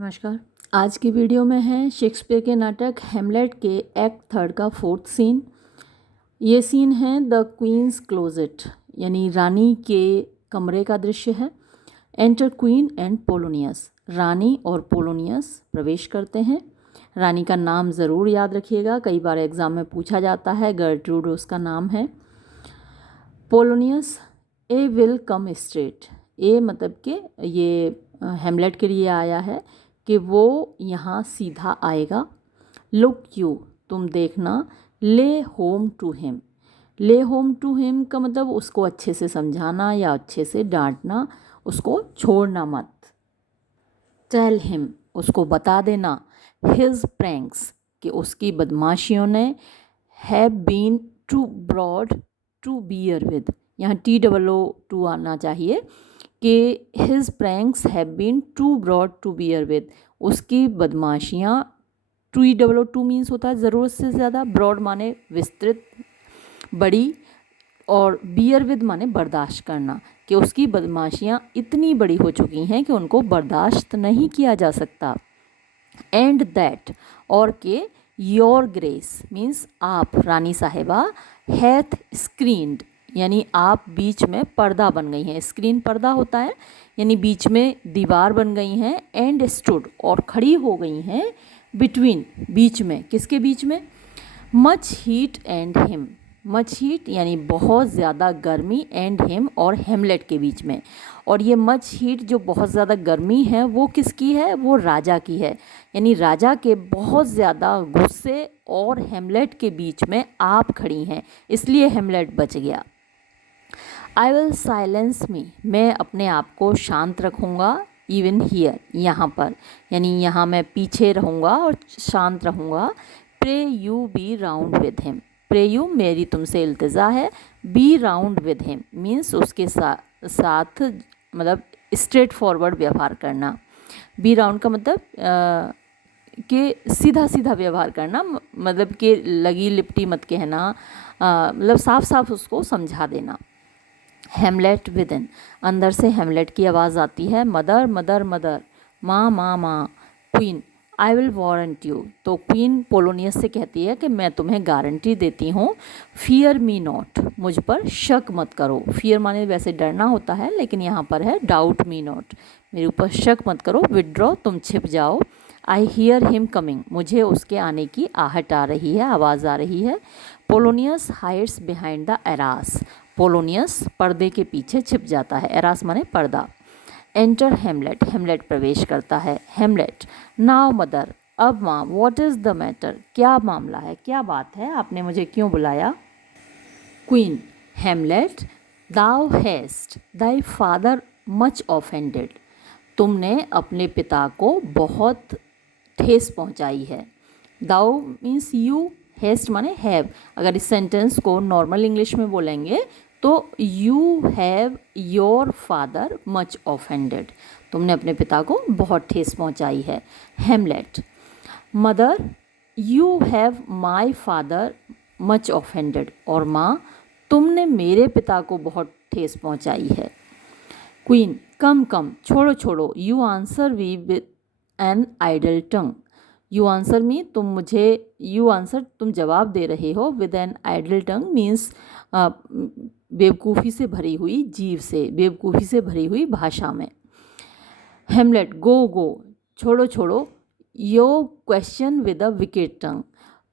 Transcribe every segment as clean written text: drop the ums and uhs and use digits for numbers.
नमस्कार। आज की वीडियो में है शेक्सपियर के नाटक हेमलेट के एक्ट थर्ड का फोर्थ सीन। ये सीन है द क्वींस क्लोजेट, यानी रानी के कमरे का दृश्य है। Enter queen and Polonius. रानी और पोलोनियस प्रवेश करते हैं। रानी का नाम ज़रूर याद रखिएगा, कई बार एग्ज़ाम में पूछा जाता है। गर्ट्रूड उसका नाम है। Polonius, a will come straight. A मतलब कि ये हेमलेट के लिए आया है कि वो यहाँ सीधा आएगा। लुक यू, तुम देखना। ले होम टू हिम। ले होम टू हिम का मतलब उसको अच्छे से समझाना या अच्छे से डांटना, उसको छोड़ना मत। टेल हिम, उसको बता देना। हिज प्रैंक्स, कि उसकी बदमाशियों ने। Have been too broad to bear with, यहाँ TOO आना चाहिए कि his pranks have been too broad to bear with, उसकी बदमाशियाँ। TOO मीन्स होता है ज़रूरत से ज़्यादा, ब्रॉड माने विस्तृत, बड़ी, और बियर विद माने बर्दाश्त करना, कि उसकी बदमाशियाँ इतनी बड़ी हो चुकी हैं कि उनको बर्दाश्त नहीं किया जा सकता। एंड दैट, और के योर ग्रेस मीन्स आप रानी साहिबा, हैथ स्क्रीन्ड, यानी आप बीच में पर्दा बन गई हैं। स्क्रीन पर्दा होता है, यानी बीच में दीवार बन गई हैं। एंड स्टूड, और खड़ी हो गई हैं। बिटवीन, बीच में, किसके बीच में? Much heat and him. Much heat यानी बहुत ज़्यादा गर्मी, एंड हिम और हेमलेट के बीच में। और ये मच हीट जो बहुत ज़्यादा गर्मी है वो किसकी है? वो राजा की है, यानी राजा के बहुत ज़्यादा गुस्से और हेमलेट के बीच में आप खड़ी हैं, इसलिए हेमलेट बच गया। आई विल साइलेंस मी, मैं अपने आप को शांत रखूँगा। इवन हियर, यहाँ पर, यानी यहाँ मैं पीछे रहूँगा और शांत रहूँगा। Pray you be round with him. Pray you, मेरी तुमसे इल्तिजा है। Be round with him means उसके साथ मतलब स्ट्रेट फॉरवर्ड व्यवहार करना। बी राउंड का मतलब कि सीधा सीधा व्यवहार करना, मतलब कि लगी लिपटी मत कहना, मतलब साफ साफ उसको समझा देना। हेमलेट विद इन, अंदर से हेमलेट की आवाज़ आती है। मदर मदर मदर, माँ माँ माँ। Queen, I will warrant you, तो क्वीन पोलोनियस से कहती है कि मैं तुम्हें गारंटी देती हूँ। फियर मी नॉट, मुझ पर शक मत करो। फियर माने वैसे डरना होता है, लेकिन यहाँ पर है डाउट मी नॉट, मेरे ऊपर शक मत करो। विड्रॉ, तुम छिप जाओ। आई हियर हिम कमिंग, मुझे उसके आने की आहट आ रही है, आवाज़ आ रही है। Polonius hides behind the arras, Polonius पर्दे के पीछे छिप जाता है। एरास माने पर्दा। एंटर हेमलेट, हेमलेट प्रवेश करता है। हेमलेट, नाउ मदर, अब माँ। व्हाट इज़ द मैटर, क्या मामला है, क्या बात है, आपने मुझे क्यों बुलाया? Queen, Hamlet, thou hast thy father much offended, तुमने अपने पिता को बहुत ठेस पहुंचाई है। दाउ मीन्स यू, हैस्ट माने हैव। अगर इस सेंटेंस को नॉर्मल इंग्लिश में बोलेंगे तो you have your father much offended, तुमने अपने पिता को बहुत ठेस पहुंचाई है। Hamlet, mother, you have my father much offended, और माँ, तुमने मेरे पिता को बहुत ठेस पहुंचाई है। क्वीन, कम कम, छोड़ो छोड़ो। You answer we with an idle tongue, you answer me, तुम मुझे, यू आंसर तुम जवाब दे रहे हो। With an idle tongue means बेवकूफ़ी से भरी हुई जीव से, बेवकूफ़ी से भरी हुई भाषा में। हेमलेट, गो गो, छोड़ो छोड़ो। यो क्वेश्चन विद अ विकेट टंग,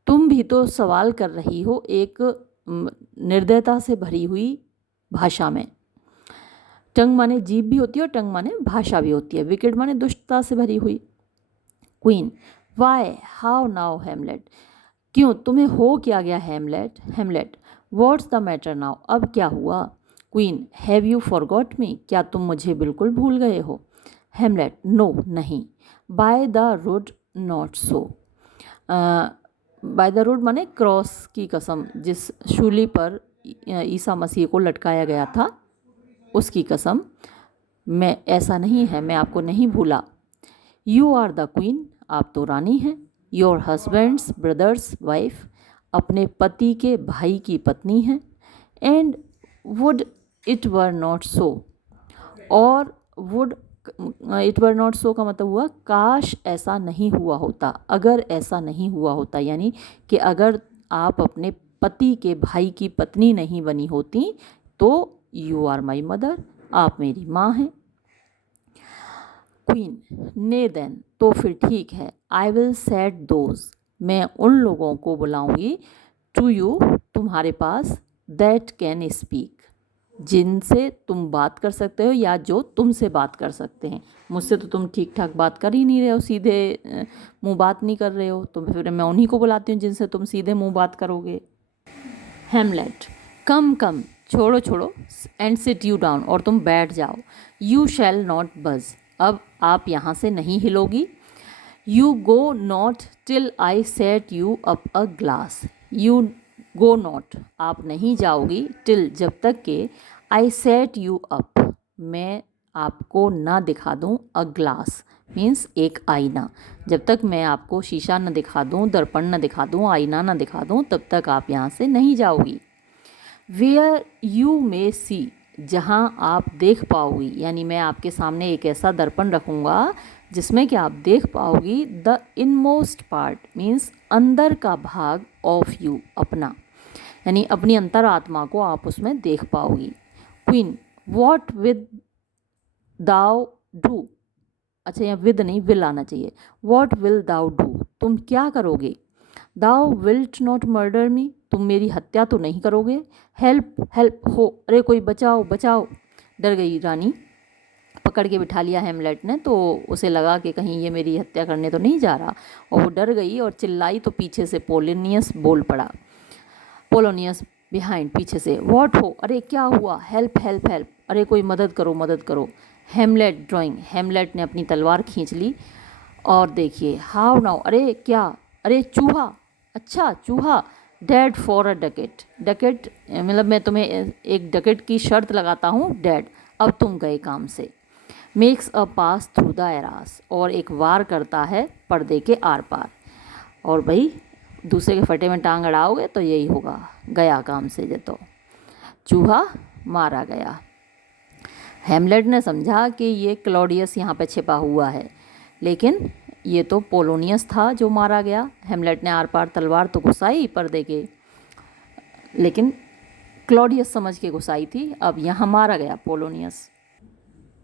तुम भी तो सवाल कर रही हो एक निर्दयता से भरी हुई भाषा में। टंग माने जीभ भी होती है और टंग माने भाषा भी होती है। विकेट माने दुष्टता से भरी हुई। क्वीन, वाई, हाउ नाउ हेमलेट, क्यों, तुम्हें हो क्या गया हेमलेट? हेमलेट, व्हाट्स द मैटर नाउ, अब क्या हुआ? क्वीन, हैव यू फॉरगॉट मी, क्या तुम मुझे बिल्कुल भूल गए हो? हेमलेट, नो, नहीं। By the road not so, by the road माने क्रॉस की कसम, जिस शूली पर ईसा मसीह को लटकाया गया था उसकी कसम, मैं, ऐसा नहीं है, मैं आपको नहीं भूला। यू आर द क्वीन, आप तो रानी हैं। योर हस्बैंड्स ब्रदर्स वाइफ, अपने पति के भाई की पत्नी हैं। And would it were not so, और would it were not so का मतलब हुआ काश ऐसा नहीं हुआ होता, अगर ऐसा नहीं हुआ होता, यानी कि अगर आप अपने पति के भाई की पत्नी नहीं बनी होती तो यू आर माई मदर, आप मेरी माँ हैं। क्वीन, ने देन, तो फिर ठीक है, आई विल सेट दोज, मैं उन लोगों को बुलाऊंगी, टू यू, तुम्हारे पास, दैट कैन स्पीक, जिनसे तुम बात कर सकते हो या जो तुमसे बात कर सकते हैं। मुझसे तो तुम ठीक ठाक बात कर ही नहीं रहे हो, सीधे मुंह बात नहीं कर रहे हो, तो फिर मैं उन्हीं को बुलाती हूँ जिनसे तुम सीधे मुंह बात करोगे। हेमलेट, कम कम, छोड़ो छोड़ो, एंड सिट यू डाउन, और तुम बैठ जाओ, यू शैल नॉट बज, अब आप यहाँ से नहीं हिलोगी, you go not till I set you up a glass, you go not, आप नहीं जाओगी, टिल, जब तक के, आई सेट यू अप, मैं आपको ना दिखा दूँ, अ ग्लास मीन्स एक आईना, जब तक मैं आपको शीशा न दिखा दूँ, दर्पण न दिखा दूँ, आईना न दिखा दूँ, तब तक आप यहाँ से नहीं जाओगी। वेयर यू मे सी, जहाँ आप देख पाओगी, यानी मैं आपके सामने एक ऐसा दर्पण रखूँगा जिसमें कि आप देख पाओगी, द इनमोस्ट पार्ट मीन्स अंदर का भाग, ऑफ यू, अपना, यानी अपनी अंतरात्मा को आप उसमें देख पाओगी। Queen, what with thou do, अच्छा यहाँ विद नहीं विल आना चाहिए, वॉट विल दाउ डू, तुम क्या करोगे, दाउ विल्ट नॉट मर्डर मी, तुम मेरी हत्या तो नहीं करोगे, हेल्प हेल्प हो, अरे कोई बचाओ बचाओ, डर गई रानी, पकड़ के बिठा लिया हेमलेट ने, तो उसे लगा कि कहीं ये मेरी हत्या करने तो नहीं जा रहा, और वो डर गई और चिल्लाई, तो पीछे से पोलोनियस बोल पड़ा, पोलोनियस बिहाइंड, पीछे से, व्हाट हो, अरे क्या हुआ, हेल्प हेल्प हेल्प, अरे कोई मदद करो मदद करो, हेमलेट ड्राइंग, हेमलेट ने अपनी तलवार खींच ली, और देखिए, हाउ नाउ, अरे क्या, अरे चूहा, अच्छा चूहा, dead for a Duckett, Duckett मतलब मैं तुम्हें एक डकेट की शर्त लगाता हूँ, डेड, अब तुम गए काम से, makes a pass through the eras, और एक वार करता है पर्दे के आर पार, और भाई दूसरे के फटे में टांग अड़ाओगे तो यही होगा, गया काम से, जे तो चूहा मारा गया। हेमलेट ने समझा कि ये क्लॉडियस यहाँ पे छिपा हुआ है, लेकिन ये तो पोलोनियस था जो मारा गया, हेमलेट ने आर पार तलवार तो घुसाई पर्दे के, लेकिन क्लॉडियस समझ के घुसाई थी, अब यहाँ मारा गया पोलोनियस।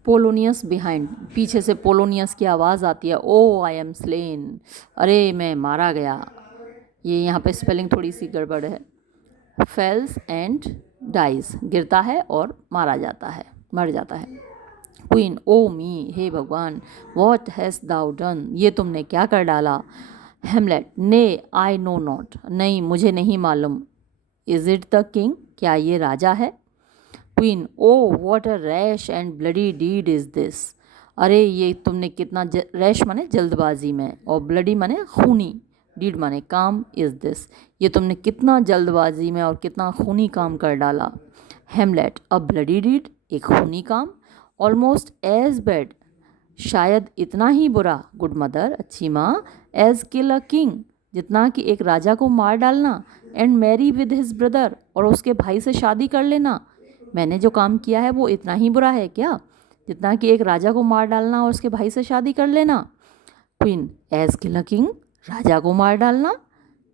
पोलोनियस बिहाइंड, पीछे से पोलोनियस की आवाज़ आती है, ओ आई एम स्लेन, अरे मैं मारा गया, ये यहाँ पे स्पेलिंग थोड़ी सी गड़बड़ है, फेल्स एंड डाइज, गिरता है और मारा जाता है, मर जाता है। क्वीन, ओ मी, हे भगवान, वॉट हैज़ दाउ डन, ये तुमने क्या कर डाला। हेमलेट, ने आई नो नॉट, नहीं मुझे नहीं मालूम, इज़ इट द किंग, क्या ये राजा है। Queen, O what a rash and bloody deed is this, अरे ये तुमने कितना रैश माने जल्दबाजी में, और ब्लडी माने खूनी, डीड माने काम, इज़ दिस, ये तुमने कितना जल्दबाजी में और कितना खूनी काम कर डाला। हेमलेट, अ ब्लडी डीड, एक खूनी काम, ऑलमोस्ट एज बैड, शायद इतना ही बुरा, गुड मदर, अच्छी माँ, एज किल अ किंग, जितना कि एक राजा को मार डालना, and marry with his brother, और उसके भाई से शादी कर लेना, मैंने जो काम किया है वो इतना ही बुरा है क्या, जितना कि एक राजा को मार डालना और उसके भाई से शादी कर लेना। Queen, as kill a king, राजा को मार डालना।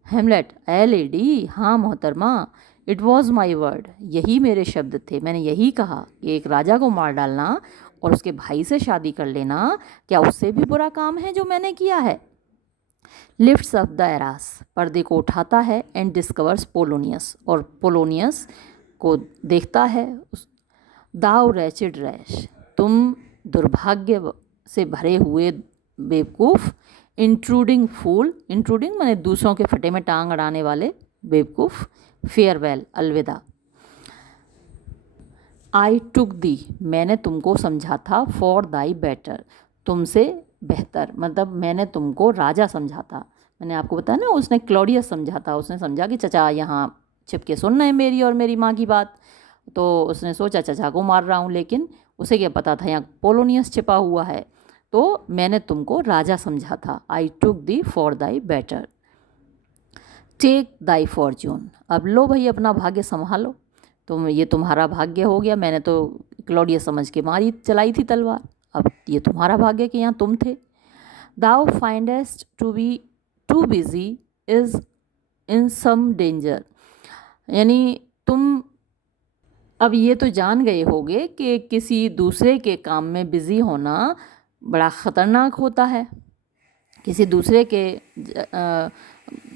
हेमलेट, ए लेडी, हाँ मोहतरमा, इट वॉज़ माई वर्ड, यही मेरे शब्द थे, मैंने यही कहा कि एक राजा को मार डालना और उसके भाई से शादी कर लेना, क्या उससे भी बुरा काम है जो मैंने किया है। लिफ्ट्स अप द एरास, पर्दे को उठाता है, एंड डिस्कवर्स पोलोनियस, और पोलोनियस को देखता है, दाउ रैचिड रैश, तुम दुर्भाग्य से भरे हुए बेवकूफ़, इंट्रूडिंग फूल, इंट्रूडिंग माने दूसरों के फटे में टांग अड़ाने वाले बेवकूफ़, फेयरवेल, अलविदा। आई टुक दी, मैंने तुमको समझा था, फॉर दाई बेटर, तुमसे बेहतर, मतलब मैंने तुमको राजा समझा था, मैंने आपको बताया ना उसने क्लॉडियस समझा था, उसने समझा कि चचा यहाँ छिप के सुन रहे हैं मेरी और मेरी माँ की बात, तो उसने सोचा चचा को मार रहा हूँ, लेकिन उसे क्या पता था यहाँ पोलोनियस छिपा हुआ है, तो मैंने तुमको राजा समझा था, I took thee for thy better. Take thy fortune, अब लो भाई अपना भाग्य संभालो, ये तुम्हारा भाग्य हो गया, मैंने तो क्लॉडियस समझ के मारी चलाई थी तलवार, अब ये तुम्हारा भाग्य कि यहाँ तुम थे। Thou findest to be too busy is in some danger, यानी तुम अब ये तो जान गए होगे कि किसी दूसरे के काम में बिज़ी होना बड़ा ख़तरनाक होता है। किसी दूसरे के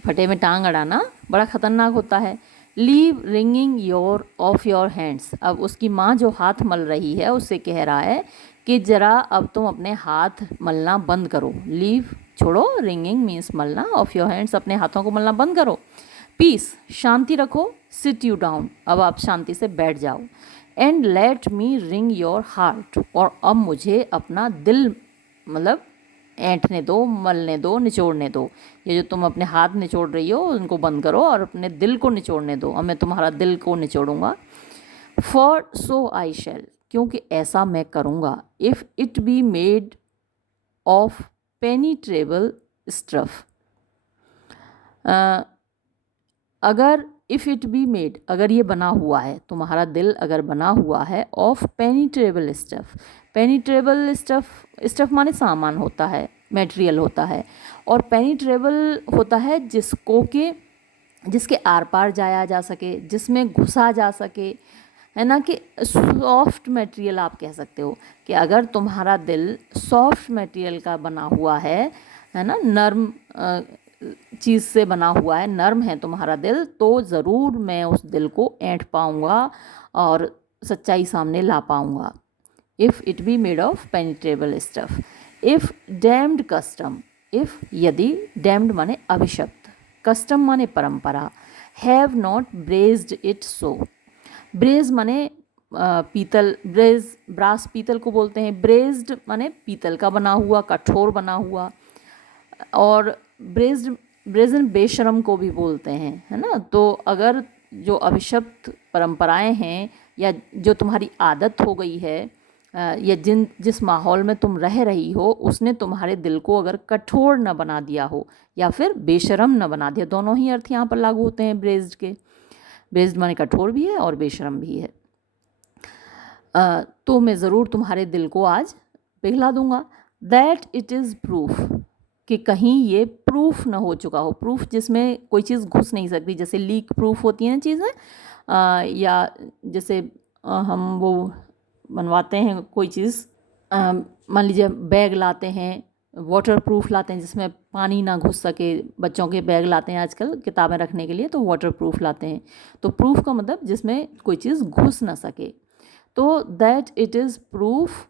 फटे में टांग अड़ाना बड़ा ख़तरनाक होता है। Leave ringing your of your hands, अब उसकी माँ जो हाथ मल रही है उससे कह रहा है कि ज़रा अब तुम अपने हाथ मलना बंद करो। लीव छोड़ो, रिंगिंग मीन्स मलना, ऑफ योर हैंड्स अपने हाथों को मलना बंद करो। पीस शांति रखो, सिट यू डाउन अब आप शांति से बैठ जाओ। And let me ring your heart, और अब मुझे अपना दिल मतलब ऐंठने दो, मलने दो, निचोड़ने दो। ये जो तुम अपने हाथ निचोड़ रही हो उनको बंद करो और अपने दिल को निचोड़ने दो। अब मैं तुम्हारा दिल को निचोड़ूंगा। फॉर सो आई शैल, क्योंकि ऐसा मैं करूँगा। If it be made of penetrable stuff, अगर इफ़ इट बी मेड, अगर ये बना हुआ है, तुम्हारा दिल अगर बना हुआ है of penetrable stuff. Penetrable stuff माने सामान होता है, मटेरियल होता है, और पेनिट्रेबल होता है जिसके आर पार जाया जा सके, जिसमें घुसा जा सके, है ना, कि सॉफ्ट मटेरियल आप कह सकते हो कि अगर तुम्हारा दिल सॉफ्ट मटेरियल का बना हुआ है ना, नर्म चीज़ से बना हुआ है, नर्म है तुम्हारा दिल, तो ज़रूर मैं उस दिल को ऐंठ पाऊँगा और सच्चाई सामने ला पाऊँगा। If it be made of penetrable stuff. If damned custom, if यदि, डैम्ड माने अभिशप्त, कस्टम माने परंपरा, have not brazed it so. Braze माने पीतल, ब्रेज ब्रास पीतल को बोलते हैं। ब्रेज्ड माने पीतल का बना हुआ, कठोर बना हुआ, और ब्रेजन बेशरम को भी बोलते हैं, है ना। तो अगर जो अभिशप्त परंपराएं हैं या जो तुम्हारी आदत हो गई है या जिस माहौल में तुम रह रही हो उसने तुम्हारे दिल को अगर कठोर न बना दिया हो या फिर बेशरम न बना दिया, दोनों ही अर्थ यहाँ पर लागू होते हैं ब्रेज्ड के। ब्रेज्ड माने कठोर भी है और बेशरम भी है। तो मैं ज़रूर तुम्हारे दिल को आज पिघला दूंगा। दैट इट इज़ प्रूफ, कि कहीं ये प्रूफ ना हो चुका हो। प्रूफ जिसमें कोई चीज़ घुस नहीं सकती, जैसे लीक प्रूफ होती हैं चीज़ें, या जैसे हम वो बनवाते हैं कोई चीज़, मान लीजिए बैग लाते हैं, वाटर प्रूफ लाते हैं जिसमें पानी ना घुस सके। बच्चों के बैग लाते हैं आजकल किताबें रखने के लिए, तो वाटर प्रूफ लाते हैं। तो प्रूफ का मतलब जिसमें कोई चीज़ घुस ना सके। तो that it is proof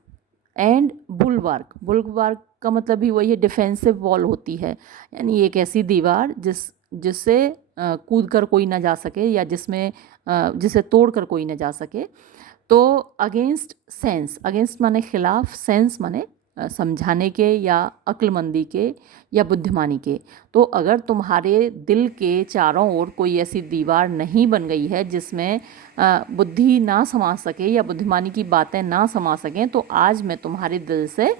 and bulwark, bulwark का मतलब भी वही है, डिफेंसिव वॉल होती है, यानी एक ऐसी दीवार जिससे कूद कर कोई ना जा सके या जिसे तोड़ कर कोई ना जा सके। तो अगेंस्ट सेंस, अगेंस्ट माने खिलाफ, सेंस माने समझाने के या अक्लमंदी के या बुद्धिमानी के। तो अगर तुम्हारे दिल के चारों ओर कोई ऐसी दीवार नहीं बन गई है जिसमें बुद्धि ना समा सके या बुद्धिमानी की बातें ना समा सकें, तो आज मैं तुम्हारे दिल से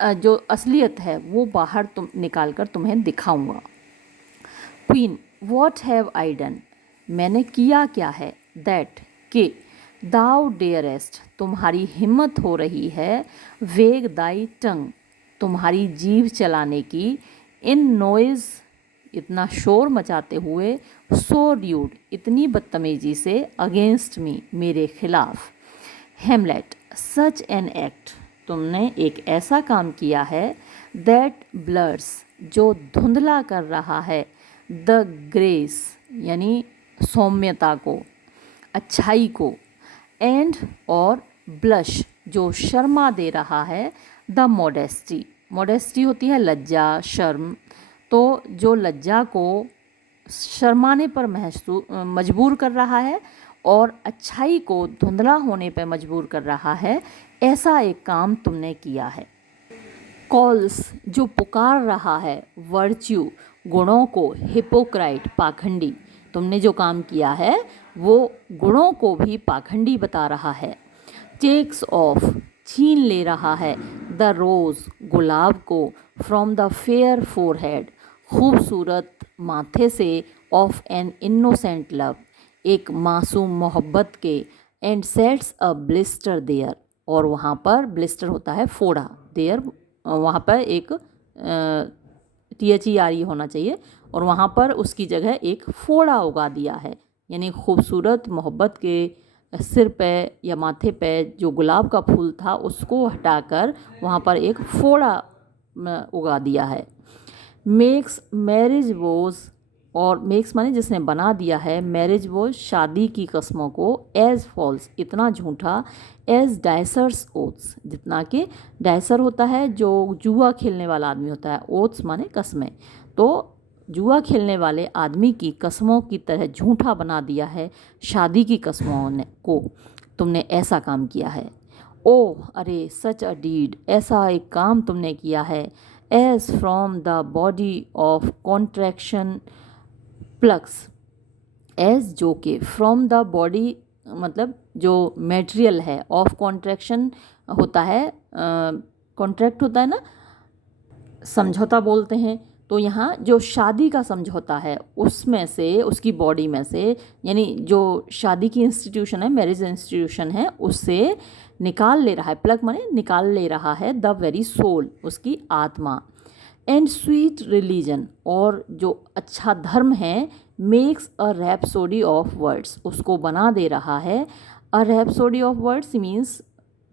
जो असलियत है वो बाहर निकाल कर तुम्हें दिखाऊंगा। Queen, what have I done, मैंने किया क्या है। दैट, कि दाउ डेयरेस्ट, तुम्हारी हिम्मत हो रही है। वेग दाई टंग, तुम्हारी जीभ चलाने की। इन नॉइज़, इतना शोर मचाते हुए। सो र्यूड, इतनी बदतमीजी से। अगेंस्ट मी, मेरे खिलाफ। हेमलेट, सच एन एक्ट, तुमने एक ऐसा काम किया है। दैट ब्लर्स, जो धुंधला कर रहा है। द ग्रेस, यानी सौम्यता को, अच्छाई को। एंड, और ब्लश, जो शर्मा दे रहा है। द मॉडेस्टी, मॉडेस्टी होती है लज्जा, शर्म। तो जो लज्जा को शर्माने पर मजबूर कर रहा है और अच्छाई को धुंधला होने पर मजबूर कर रहा है, ऐसा एक काम तुमने किया है। कॉल्स, जो पुकार रहा है। वर्च्यू, गुणों को। हिपोक्राइट, पाखंडी, तुमने जो काम किया है वो गुणों को भी पाखंडी बता रहा है। टेक्स ऑफ, छीन ले रहा है। द रोज़, गुलाब को। फ्रॉम द फेयर फोरहेड, खूबसूरत माथे से। ऑफ एन इनोसेंट लव, एक मासूम मोहब्बत के। And sets a blister there, और वहाँ पर ब्लिस्टर होता है फोड़ा, देयर वहाँ पर एक THERE होना चाहिए, और वहाँ पर उसकी जगह एक फोड़ा उगा दिया है। यानी खूबसूरत मोहब्बत के सिर पे या माथे पे जो गुलाब का फूल था उसको हटाकर वहाँ पर एक फोड़ा उगा दिया है। मेक्स मैरिज वोज, और मेक्स माने जिसने बना दिया है, मैरिज वोज शादी की कस्मों को, एज फॉल्स इतना झूठा, एज डाइसर्स ओथ्स जितना कि डाइसर होता है जो जुआ खेलने वाला आदमी होता है, ओथ्स माने कस्में, तो जुआ खेलने वाले आदमी की कस्मों की तरह झूठा बना दिया है शादी की कस्मों ने को, तुमने ऐसा काम किया है। ओह अरे सच अ डीड, ऐसा एक काम तुमने किया है, as from the body of contraction plucks, as जो कि फ्रॉम द बॉडी मतलब जो मेटेरियल है, ऑफ कॉन्ट्रैक्शन होता है, कॉन्ट्रैक्ट होता है ना, समझौता बोलते हैं, तो यहाँ जो शादी का समझौता है उसमें से, उसकी बॉडी में से, यानी जो शादी की इंस्टीट्यूशन है, मैरिज इंस्टीट्यूशन है, उससे निकाल ले रहा है, प्लग माने निकाल ले रहा है, द वेरी सोल उसकी आत्मा, एंड स्वीट रिलीजन और जो अच्छा धर्म है, makes a rhapsody of words उसको बना दे रहा है, अ रैप्सोडी ऑफ वर्ड्स मीन्स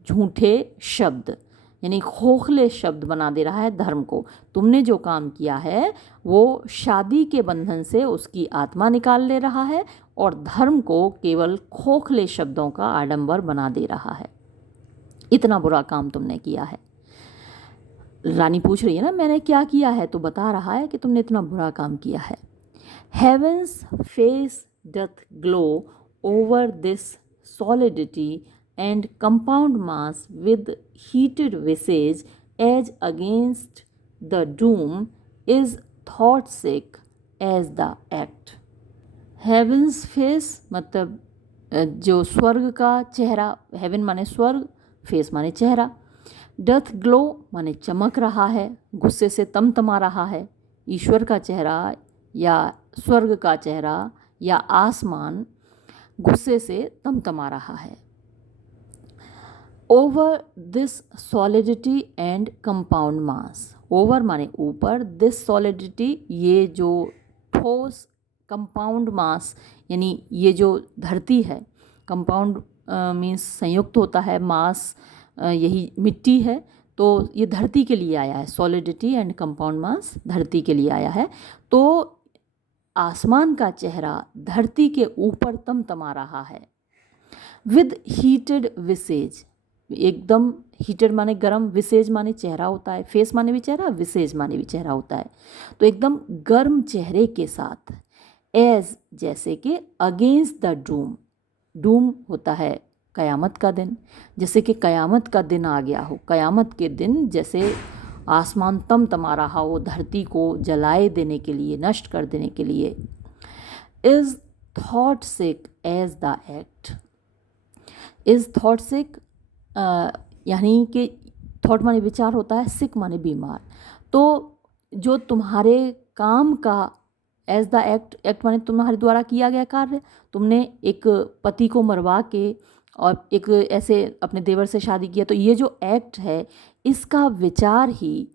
झूठे शब्द, यानी खोखले शब्द बना दे रहा है धर्म को। तुमने जो काम किया है वो शादी के बंधन से उसकी आत्मा निकाल ले रहा है और धर्म को केवल खोखले शब्दों का आडंबर बना दे रहा है। इतना बुरा काम तुमने किया है। रानी पूछ रही है ना मैंने क्या किया है, तो बता रहा है कि तुमने इतना बुरा काम किया है। Heaven's face doth glow over this solidity and compound mass with heated visage as against the doom is thought sick as the act. Heaven's face मतलब जो स्वर्ग का चेहरा, हेवन माने स्वर्ग, फेस माने चेहरा, डथ ग्लो माने चमक रहा है, गुस्से से तमतमा रहा है, ईश्वर का चेहरा या स्वर्ग का चेहरा या आसमान गुस्से से तमतमा रहा है। Over this solidity and compound mass, over माने ऊपर, दिस सॉलिडिटी ये जो ठोस, कंपाउंड मास यानी ये जो धरती है, कंपाउंड मीन्स संयुक्त होता है, मास यही मिट्टी है, तो ये धरती के लिए आया है, सॉलिडिटी एंड कंपाउंड मास धरती के लिए आया है। तो आसमान का चेहरा धरती के ऊपर तमतमा रहा है, विद हीटेड विसेज, एकदम हीटेड माने गर्म, विसेज माने चेहरा होता है, फेस माने भी चेहरा, विसेज माने भी चेहरा होता है, तो एकदम गर्म चेहरे के साथ, एज जैसे कि अगेंस्ट द डूम, डूम होता है कयामत का दिन, जैसे कि कयामत का दिन आ गया हो, कयामत के दिन जैसे आसमान तमतमा रहा हो धरती को जलाए देने के लिए, नष्ट कर देने के लिए। Is thought sick as the act, is thought sick यानी कि थॉट माने विचार होता है, सिक माने बीमार, तो जो तुम्हारे काम का, एज द एक्ट, एक्ट माने तुम्हारे द्वारा किया गया कार्य, तुमने एक पति को मरवा के और एक ऐसे अपने देवर से शादी किया, तो ये जो एक्ट है इसका विचार ही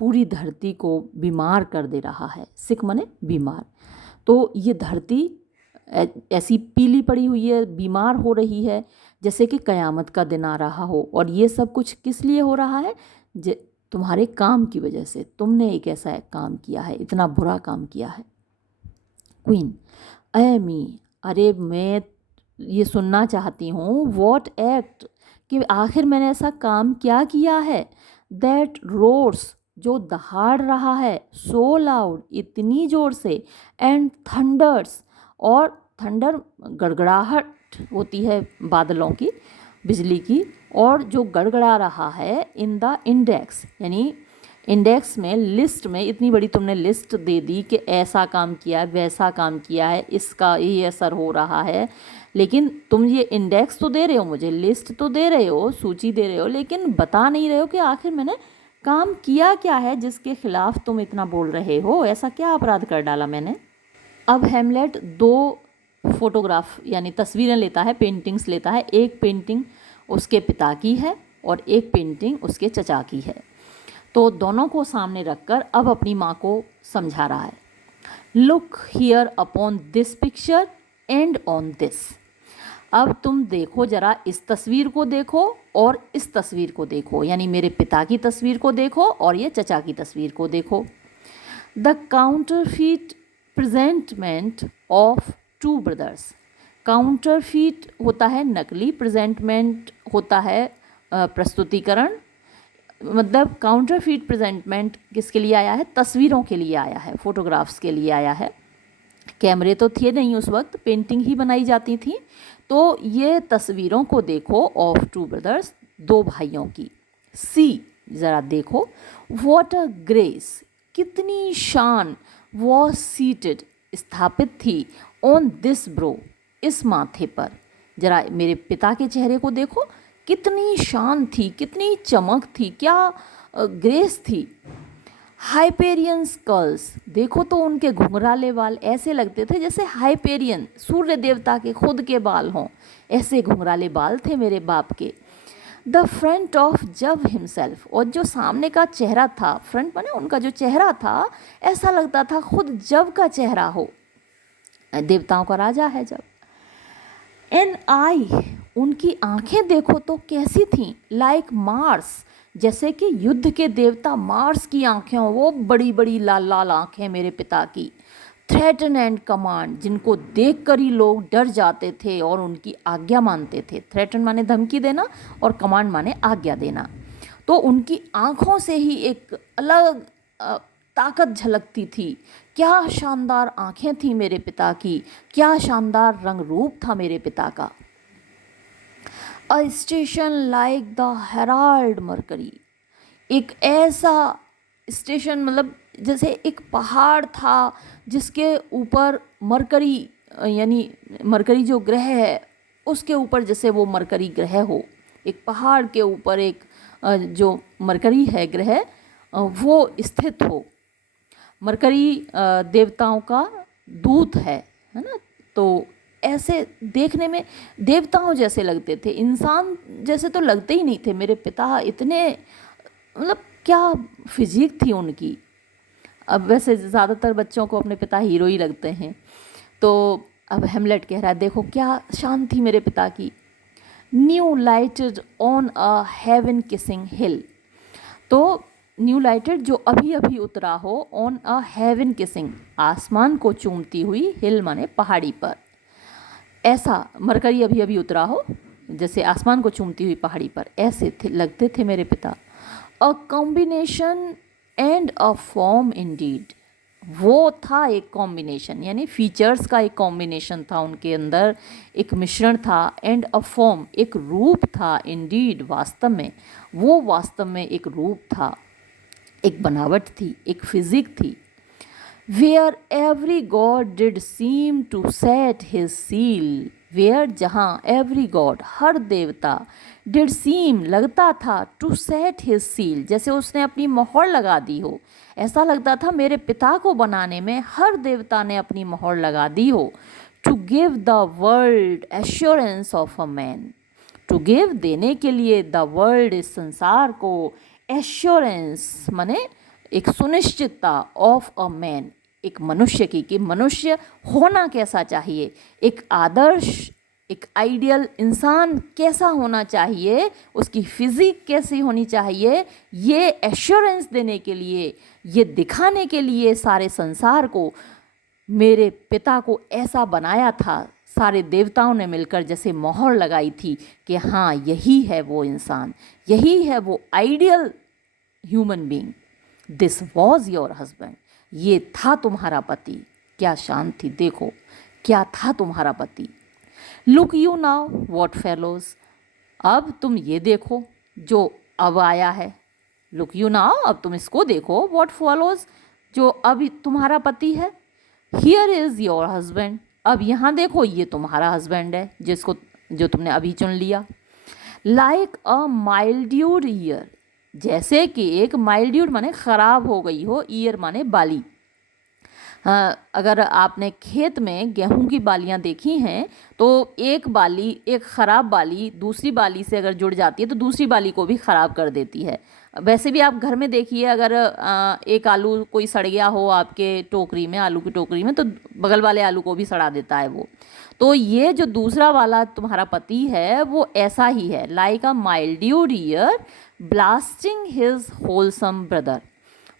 पूरी धरती को बीमार कर दे रहा है, सिक माने बीमार, तो ये धरती ऐसी पीली पड़ी हुई है, बीमार हो रही है जैसे कि कयामत का दिन आ रहा हो, और ये सब कुछ किस लिए हो रहा है, तुम्हारे काम की वजह से, तुमने एक ऐसा काम किया है, इतना बुरा काम किया है। क्वीन, मी, अरे मैं ये सुनना चाहती हूँ, वॉट एक्ट, कि आखिर मैंने ऐसा काम क्या किया है, दैट रोर्स, जो दहाड़ रहा है, सो लाउड, इतनी ज़ोर से, एंड थंडर्स, और थंडर गड़गड़ाहट होती है बादलों की, बिजली की, और जो गड़गड़ा रहा है, इन द इंडेक्स, यानी इंडेक्स में, लिस्ट में, इतनी बड़ी तुमने लिस्ट दे दी कि ऐसा काम किया है, वैसा काम किया है, इसका ये असर हो रहा है, लेकिन तुम ये इंडेक्स तो दे रहे हो मुझे, लिस्ट तो दे रहे हो, सूची दे रहे हो, लेकिन बता नहीं रहे हो कि आखिर मैंने काम किया क्या है जिसके खिलाफ तुम इतना बोल रहे हो, ऐसा क्या अपराध कर डाला मैंने। अब हेमलेट दो फोटोग्राफ यानी तस्वीरें लेता है, पेंटिंग्स लेता है। एक पेंटिंग उसके पिता की है और एक पेंटिंग उसके चचा की है। तो दोनों को सामने रखकर अब अपनी माँ को समझा रहा है। Look here upon this picture and on this. अब तुम देखो ज़रा, इस तस्वीर को देखो और इस तस्वीर को देखो, यानी मेरे पिता की तस्वीर को देखो और ये चचा की तस्वीर को देखो। The counterfeit presentment of two brothers. Counterfeit होता है नकली, प्रेजेंटमेंट होता है प्रस्तुतिकरण। मतलब काउंटरफीट प्रेजेंटमेंट किसके लिए आया है? तस्वीरों के लिए आया है, फोटोग्राफ्स के लिए आया है। कैमरे तो थे नहीं उस वक्त, पेंटिंग ही बनाई जाती थी। तो ये तस्वीरों को देखो ऑफ टू ब्रदर्स, दो भाइयों की। सी, ज़रा देखो, व्हाट अ ग्रेस, कितनी शान, वॉज सीटेड, स्थापित थी, ऑन दिस ब्रो, इस माथे पर। ज़रा मेरे पिता के चेहरे को देखो, कितनी शान थी, कितनी चमक थी, क्या ग्रेस थी। हाइपेरियन स्कल्स, देखो तो उनके घुंघराले बाल ऐसे लगते थे जैसे हाइपेरियन, सूर्य देवता के खुद के बाल हों, ऐसे घुंघराले बाल थे मेरे बाप के। द फ्रंट ऑफ जव हिमसेल्फ, और जो सामने का चेहरा था, फ्रंट माने उनका जो चेहरा था, ऐसा लगता था खुद जव का चेहरा हो, देवताओं का राजा है जब। एन आई, उनकी आंखें देखो तो कैसी थीं, लाइक मार्स, जैसे कि युद्ध के देवता मार्स की आंखें हों, वो बड़ी बड़ी लाल लाल आंखें मेरे पिता की। थ्रेटन एंड कमांड, जिनको देखकर ही लोग डर जाते थे और उनकी आज्ञा मानते थे। थ्रेटन माने धमकी देना और कमांड माने आज्ञा देना। तो उनकी आंखों से ही एक अलग ताकत झलकती थी। क्या शानदार आंखें थी मेरे पिता की, क्या शानदार रंग रूप था मेरे पिता का। A station like the herald Mercury, एक ऐसा स्टेशन, मतलब जैसे एक पहाड़ था जिसके ऊपर मरकरी, यानी मरकरी जो ग्रह है उसके ऊपर जैसे वो मरकरी ग्रह हो, एक पहाड़ के ऊपर एक जो मरकरी है ग्रह वो स्थित हो। मरकरी देवताओं का दूत है ना। तो ऐसे देखने में देवताओं जैसे लगते थे, इंसान जैसे तो लगते ही नहीं थे मेरे पिता। इतने मतलब क्या फिजिक थी उनकी। अब वैसे ज़्यादातर बच्चों को अपने पिता हीरो ही लगते हैं। तो अब हेमलेट कह रहा है देखो क्या शान थी मेरे पिता की। New lighted on a heaven kissing hill, तो न्यू लाइटेड जो अभी अभी उतरा हो, ऑन अ हेवन किसिंग, आसमान को चूमती हुई, हिल माने पहाड़ी पर। ऐसा मरकरी अभी अभी उतरा हो जैसे आसमान को चूमती हुई पहाड़ी पर, ऐसे थे लगते थे मेरे पिता। A combination and a form Indeed, वो था एक कॉम्बिनेशन, यानी फीचर्स का एक कॉम्बिनेशन था उनके अंदर, एक मिश्रण था। एंड अ फॉर्म, एक रूप था। इंडीड, वास्तव में, वो वास्तव में एक रूप था, एक बनावट थी, एक फिजिक थी। Where every god did seem to set his seal, where, जहाँ, एवरी गॉड, हर देवता, डिड सीम, लगता था, टू सेट हिज सील, जैसे उसने अपनी मोहर लगा दी हो। ऐसा लगता था मेरे पिता को बनाने में हर देवता ने अपनी मोहर लगा दी हो। To give the world assurance of a man, to give, देने के लिए, द वर्ल्ड, इस संसार को, एश्योरेंस माने एक सुनिश्चितता, ऑफ अ मैन, एक मनुष्य की, कि मनुष्य होना कैसा चाहिए, एक आदर्श, एक आइडियल इंसान कैसा होना चाहिए, उसकी फिजिक कैसी होनी चाहिए, ये एश्योरेंस देने के लिए, ये दिखाने के लिए सारे संसार को मेरे पिता को ऐसा बनाया था। सारे देवताओं ने मिलकर जैसे मोहर लगाई थी कि हाँ यही है वो इंसान, यही है वो ideal human being. This was your husband, ये था तुम्हारा पति। क्या शान थी, देखो क्या था तुम्हारा पति। Look you now what fellows, अब तुम ये देखो जो अब आया है। लुक यू नाउ, अब तुम इसको देखो, वॉट फॉलोज, जो अब तुम्हारा पति है। हियर इज़ योर हस्बैंड, अब यहाँ देखो ये तुम्हारा हस्बैंड है जिसको, जो तुमने अभी चुन लिया। लाइक अ माइल्ड्यूड ईयर, जैसे कि एक माइल्ड्यूड माने ख़राब हो गई हो, ईयर माने बाली। अगर आपने खेत में गेहूं की बालियां देखी हैं तो एक ख़राब बाली दूसरी बाली से अगर जुड़ जाती है तो दूसरी बाली को भी ख़राब कर देती है। वैसे भी आप घर में देखिए, अगर एक आलू कोई सड़ गया हो आपके टोकरी में, आलू की टोकरी में, तो बगल वाले आलू को भी सड़ा देता है वो। तो ये जो दूसरा वाला तुम्हारा पति है वो ऐसा ही है, like a mildewed ear blasting his wholesome brother.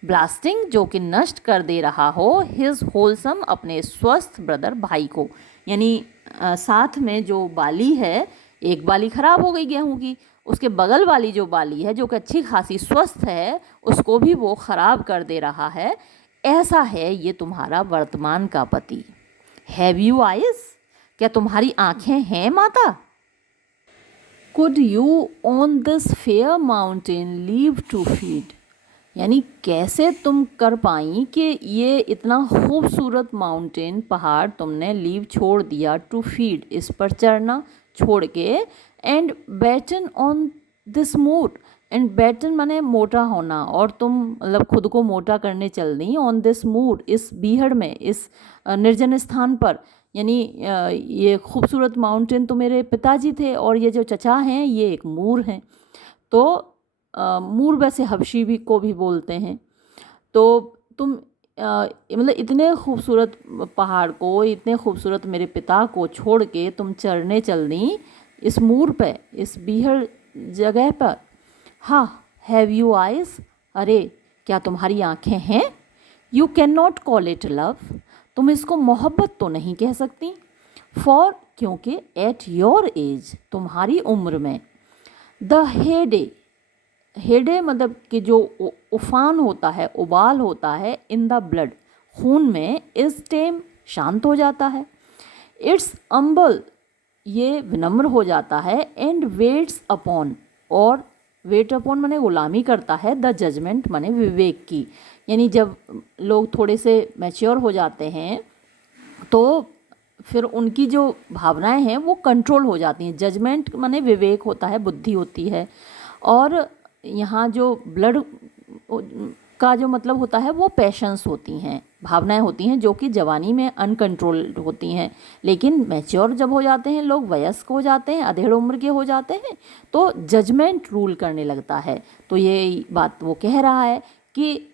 Blasting जो कि नष्ट कर दे रहा हो हिज होलसम अपने स्वस्थ ब्रदर भाई को, यानी साथ में जो बाली है, एक बाली खराब हो गई गेहूं की, उसके बगल वाली जो बाली है जो कि अच्छी खासी स्वस्थ है उसको भी वो खराब कर दे रहा है। ऐसा है ये तुम्हारा वर्तमान का पति। हैव यू आइज, क्या तुम्हारी आंखें हैं माता? Could you on this fair mountain leave to feed, यानी कैसे तुम कर पाई कि ये इतना खूबसूरत माउंटेन पहाड़ तुमने लीव छोड़ दिया, टू फीड इस पर चढ़ना छोड़ के, and batten on this moor, and batten माने मोटा होना, और तुम मतलब खुद को मोटा करने चल दी ऑन दिस मूड इस बीहड़ में, इस निर्जन स्थान पर। यानी ये खूबसूरत माउंटेन तो मेरे पिताजी थे और ये जो चचा हैं ये एक मूर हैं। तो मूर वैसे हबशी भी को भी बोलते हैं। तो तुम मतलब इतने खूबसूरत पहाड़ को, इतने खूबसूरत मेरे पिता को छोड़ के तुम चढ़ने चल दी इस मूर पे, इस बीहड़ जगह पर। हाँ, हैव यू आइज, अरे क्या तुम्हारी आंखें हैं? You can not call it love, तुम इसको मोहब्बत तो नहीं कह सकती। फॉर, क्योंकि एट योर एज, तुम्हारी उम्र में, द हेडे, हेडे मतलब कि जो उफान होता है, उबाल होता है, इन द ब्लड, खून में, इस टेम शांत हो जाता है, इट्स अम्बल ये विनम्र हो जाता है, एंड वेट्स अपॉन, और वेट अपॉन माने गुलामी करता है, द जजमेंट माने विवेक की। यानी जब लोग थोड़े से मैच्योर हो जाते हैं तो फिर उनकी जो भावनाएं हैं वो कंट्रोल हो जाती हैं। जजमेंट माने विवेक होता है, बुद्धि होती है। और यहाँ जो ब्लड का जो मतलब होता है वो पैशंस होती हैं, भावनाएं होती हैं जो कि जवानी में अनकंट्रोल्ड होती हैं, लेकिन मैच्योर जब हो जाते हैं लोग, वयस्क हो जाते हैं, अधेड़ उम्र के हो जाते हैं, तो जजमेंट रूल करने लगता है। तो ये बात वो कह रहा है कि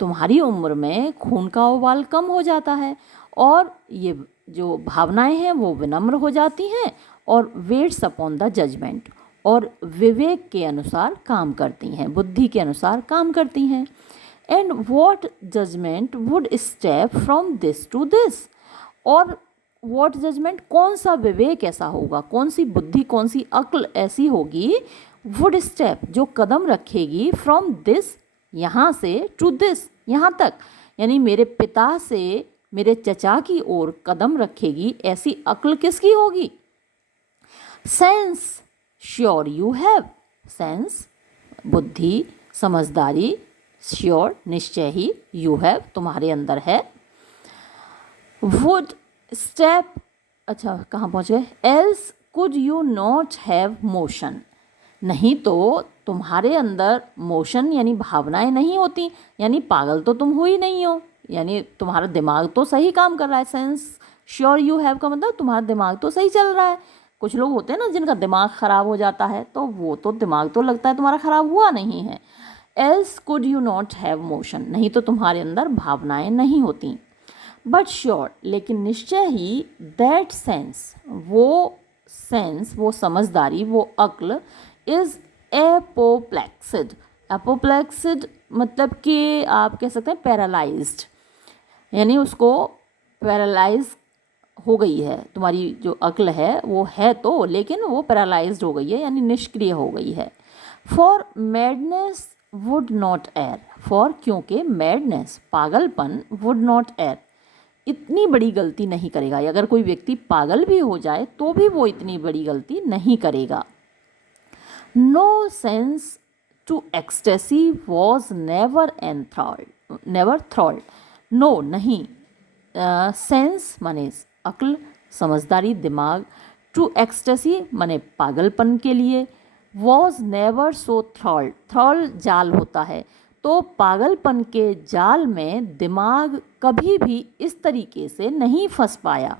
तुम्हारी उम्र में खून का उबाल कम हो जाता है और ये जो भावनाएं हैं वो विनम्र हो जाती हैं और वेट्स अपॉन द जजमेंट, और विवेक के अनुसार काम करती हैं, बुद्धि के अनुसार काम करती हैं। And what judgement would step from this to this, और वॉट जजमेंट, कौन सा विवेक ऐसा होगा, कौन सी बुद्धि, कौन सी अक्ल ऐसी होगी, वुड स्टेप जो कदम रखेगी, फ्रॉम दिस यहाँ से, टू दिस यहाँ तक, यानी मेरे पिता से मेरे चचा की ओर कदम रखेगी, ऐसी अक्ल किसकी होगी? Sense sure you have, sense बुद्धि, समझदारी, श्योर निश्चय ही, यू हैव तुम्हारे अंदर है। वुड स्टेप, अच्छा कहाँ पहुँच गए? Else could you not have motion, नहीं तो तुम्हारे अंदर मोशन यानी भावनाएं नहीं होती, यानी पागल तो तुम हुई नहीं हो, यानी तुम्हारा दिमाग तो सही काम कर रहा है। सेंस श्योर यू हैव का मतलब तुम्हारा दिमाग तो सही चल रहा है। कुछ लोग होते हैं ना जिनका दिमाग ख़राब हो जाता है, तो वो तो दिमाग तो लगता है तुम्हारा ख़राब हुआ नहीं है। Else could you not have motion, नहीं तो तुम्हारे अंदर भावनाएं नहीं होती। बट श्योर, लेकिन निश्चय ही, दैट सेंस वो समझदारी, वो अक्ल, इज़ एपोप्लेक्सिड, एपोप्लेक्सिड मतलब कि आप कह सकते हैं पैरालाइज्ड, यानी उसको पैरालाइज हो गई है, तुम्हारी जो अक्ल है वो है तो, लेकिन वो पैरालाइज्ड हो गई है यानी निष्क्रिय हो गई है। For madness would not air, for क्योंकि मैडनेस पागलपन, वुड नॉट एयर इतनी बड़ी गलती नहीं करेगा। अगर कोई व्यक्ति पागल भी हो जाए तो भी वो इतनी बड़ी गलती नहीं करेगा। No sense to ecstasy was never thralled, no नहीं, सेंस माने अक्ल, समझदारी, दिमाग, टू एक्सटेसी माने पागलपन के लिए, वॉज नेवर सो थ्रॉल्ड, थ्रॉल जाल होता है, तो तो पागलपन के जाल में दिमाग कभी भी इस तरीके से नहीं फंस पाया,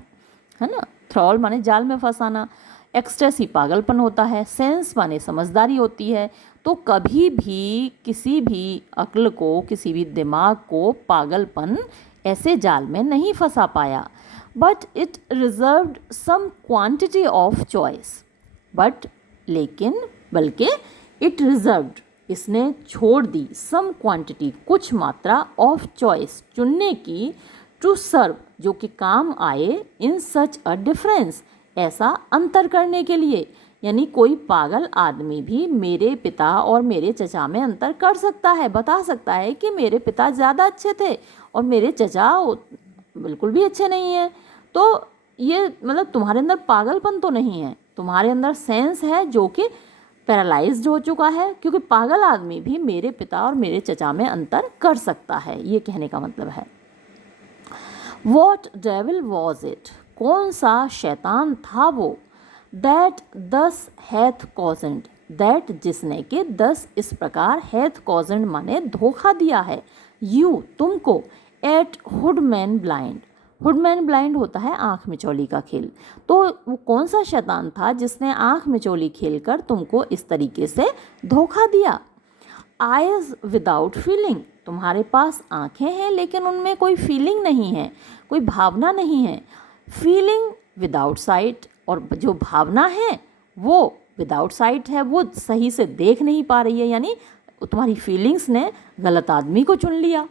है ना। थ्रॉल माने जाल में फंसाना, एक्सटेसी पागलपन होता है, सेंस माने समझदारी होती है। तो कभी भी किसी भी अक्ल को, किसी भी दिमाग को पागलपन ऐसे जाल में नहीं फंसा पाया। But it reserved some quantity of choice, but लेकिन बल्कि इट रिजर्व्ड इसने छोड़ दी, सम क्वांटिटी कुछ मात्रा ऑफ चॉइस चुनने की, टू सर्व जो कि काम आए, इन सच अ डिफरेंस ऐसा अंतर करने के लिए। यानी कोई पागल आदमी भी मेरे पिता और मेरे चचा में अंतर कर सकता है, बता सकता है कि मेरे पिता ज़्यादा अच्छे थे और मेरे चचा बिल्कुल भी अच्छे नहीं हैं। तो ये मतलब तुम्हारे अंदर पागलपन तो नहीं है, तुम्हारे अंदर सेंस है जो कि पैरालाइज्ड हो चुका है, क्योंकि पागल आदमी भी मेरे पिता और मेरे चचा में अंतर कर सकता है, ये कहने का मतलब है। वॉट डेविल वॉज इट, कौन सा शैतान था वो, दैट दस हैथ कॉजेंड, दैट जिसने के दस इस प्रकार, हैथ कॉजेंड माने धोखा दिया है, यू तुमको, एट हुडमैन ब्लाइंड, हुडमैन ब्लाइंड होता है आँख मिचौली का खेल। तो वो कौन सा शैतान था जिसने आँख मिचौली खेल कर तुमको इस तरीके से धोखा दिया। आइज़ विदाउट फीलिंग, तुम्हारे पास आँखें हैं लेकिन उनमें कोई फीलिंग नहीं है, कोई भावना नहीं है। फीलिंग विदाउट साइट, और जो भावना है वो विदाउट साइट है, वो सही से देख नहीं पा रही है, यानी तुम्हारी फीलिंग्स ने गलत आदमी को चुन लिया।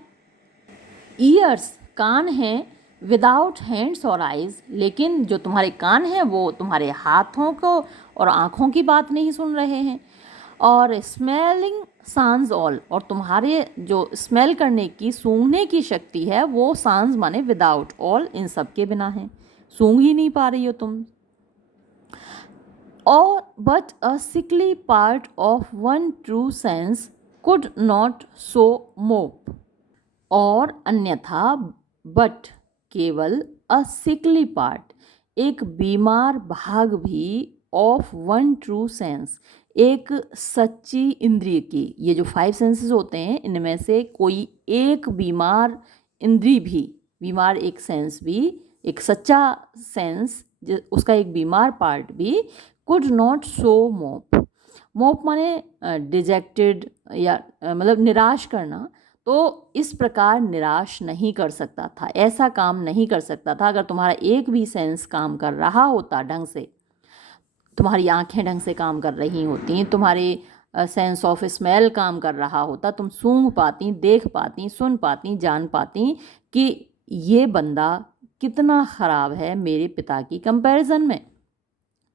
ईयर्स कान हैं, विदाउट हैंड्स और आइज़, लेकिन जो तुम्हारे कान हैं वो तुम्हारे हाथों को और आँखों की बात नहीं सुन रहे हैं। और स्मेलिंग सांस ऑल, और तुम्हारे जो स्मेल करने की, सूंघने की शक्ति है वो सांस माने विदाउट ऑल, इन सब के बिना है, सूंघ ही नहीं पा रही हो तुम। और but a sickly part of one true sense could not so mope, और अन्यथा बट केवल अ सिकली पार्ट एक बीमार भाग भी, ऑफ वन ट्रू सेंस एक सच्ची इंद्रिय की, ये जो 5 सेंसेस होते हैं इनमें से कोई एक बीमार इंद्रिय भी, बीमार एक सेंस भी, एक सच्चा सेंस उसका एक बीमार पार्ट भी, कुड नॉट सो मोप, मोप माने डिजेक्टेड या मतलब निराश करना, तो इस प्रकार निराश नहीं कर सकता था, ऐसा काम नहीं कर सकता था। अगर तुम्हारा एक भी सेंस काम कर रहा होता ढंग से, तुम्हारी आंखें ढंग से काम कर रही होती, तुम्हारे सेंस ऑफ स्मेल काम कर रहा होता, तुम सूंघ पाती, देख पाती, सुन पाती, जान पाती कि ये बंदा कितना ख़राब है मेरे पिता की कंपैरिजन में,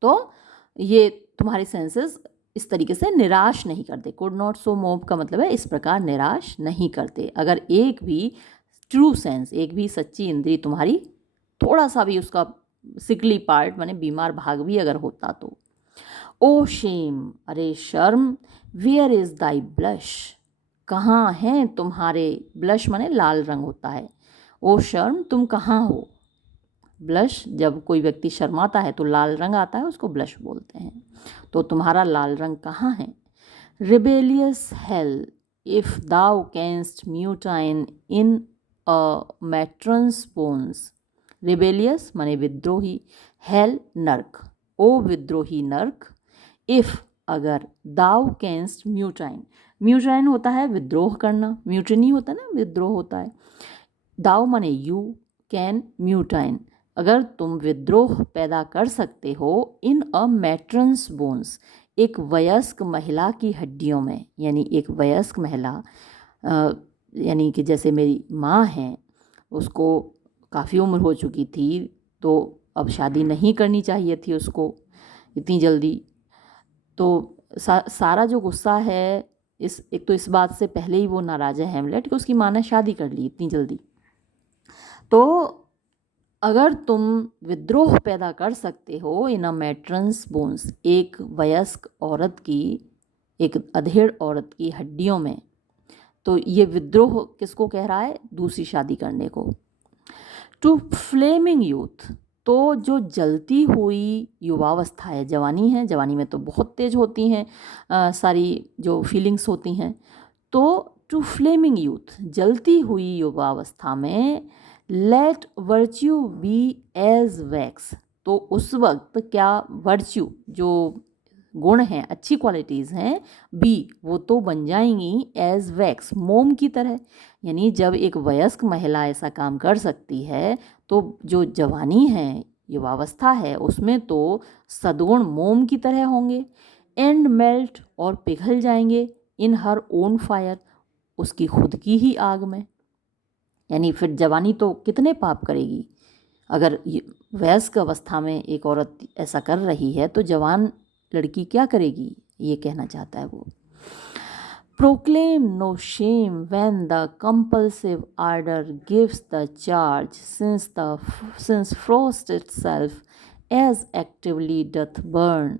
तो ये तुम्हारे सेंसेस इस तरीके से निराश नहीं करते। कुड नॉट सो मोव का मतलब है इस प्रकार निराश नहीं करते। अगर एक भी ट्रू सेंस, एक भी सच्ची इंद्री तुम्हारी थोड़ा सा भी उसका सिकली पार्ट माने बीमार भाग भी अगर होता तो। ओ शेम, अरे शर्म, वेयर इज़ दाई ब्लश, कहाँ हैं तुम्हारे, ब्लश माने लाल रंग होता है, ओ शर्म तुम कहाँ हो। ब्लश, जब कोई व्यक्ति शर्माता है तो लाल रंग आता है, उसको ब्लश बोलते हैं। तो तुम्हारा लाल रंग कहाँ है। Rebellious hell, if thou canst mutine in a matron's bones, rebellious माने विद्रोही, हेल नर्क, ओ विद्रोही नर्क, इफ़ अगर, दाउ कैंस्ट म्यूटाइन, म्यूटाइन होता है विद्रोह करना, म्यूटनी होता है ना, विद्रोह होता है। दाउ माने यू, कैन म्यूटाइन, अगर तुम विद्रोह पैदा कर सकते हो, इन अ मैट्रन्स बोन्स, एक वयस्क महिला की हड्डियों में, यानी एक वयस्क महिला यानी कि जैसे मेरी माँ हैं, उसको काफ़ी उम्र हो चुकी थी तो अब शादी नहीं करनी चाहिए थी उसको इतनी जल्दी। तो सारा जो गुस्सा है एक तो इस बात से पहले ही वो नाराज़ है हेमलेट कि उसकी माँ ने शादी कर ली इतनी जल्दी। तो अगर तुम विद्रोह पैदा कर सकते हो इन अ मैट्रन्स बोन्स, एक वयस्क औरत की, एक अधेड़ औरत की हड्डियों में, तो ये विद्रोह किसको कह रहा है, दूसरी शादी करने को। टू फ्लेमिंग यूथ, तो जो जलती हुई युवावस्था है, जवानी है, जवानी में तो बहुत तेज होती हैं सारी जो फीलिंग्स होती हैं, तो टू फ्लेमिंग यूथ, जलती हुई युवावस्था में, let virtue be as wax, तो उस वक्त क्या वर्च्यू जो गुण हैं, अच्छी क्वालिटीज़ हैं, बी वो तो बन जाएंगी एज वैक्स, मोम की तरह। यानी जब एक वयस्क महिला ऐसा काम कर सकती है तो जो जवानी है, युवावस्था है, उसमें तो सद्गुण मोम की तरह होंगे। एंड मेल्ट, और पिघल जाएंगे, इन हर ओन फायर, उसकी खुद की ही आग में। यानी फिर जवानी तो कितने पाप करेगी। अगर वयस्क अवस्था में एक औरत ऐसा कर रही है तो जवान लड़की क्या करेगी, ये कहना चाहता है वो। Proclaim no shame when the compulsive ardor gives the charge, since frost itself as actively doth burn,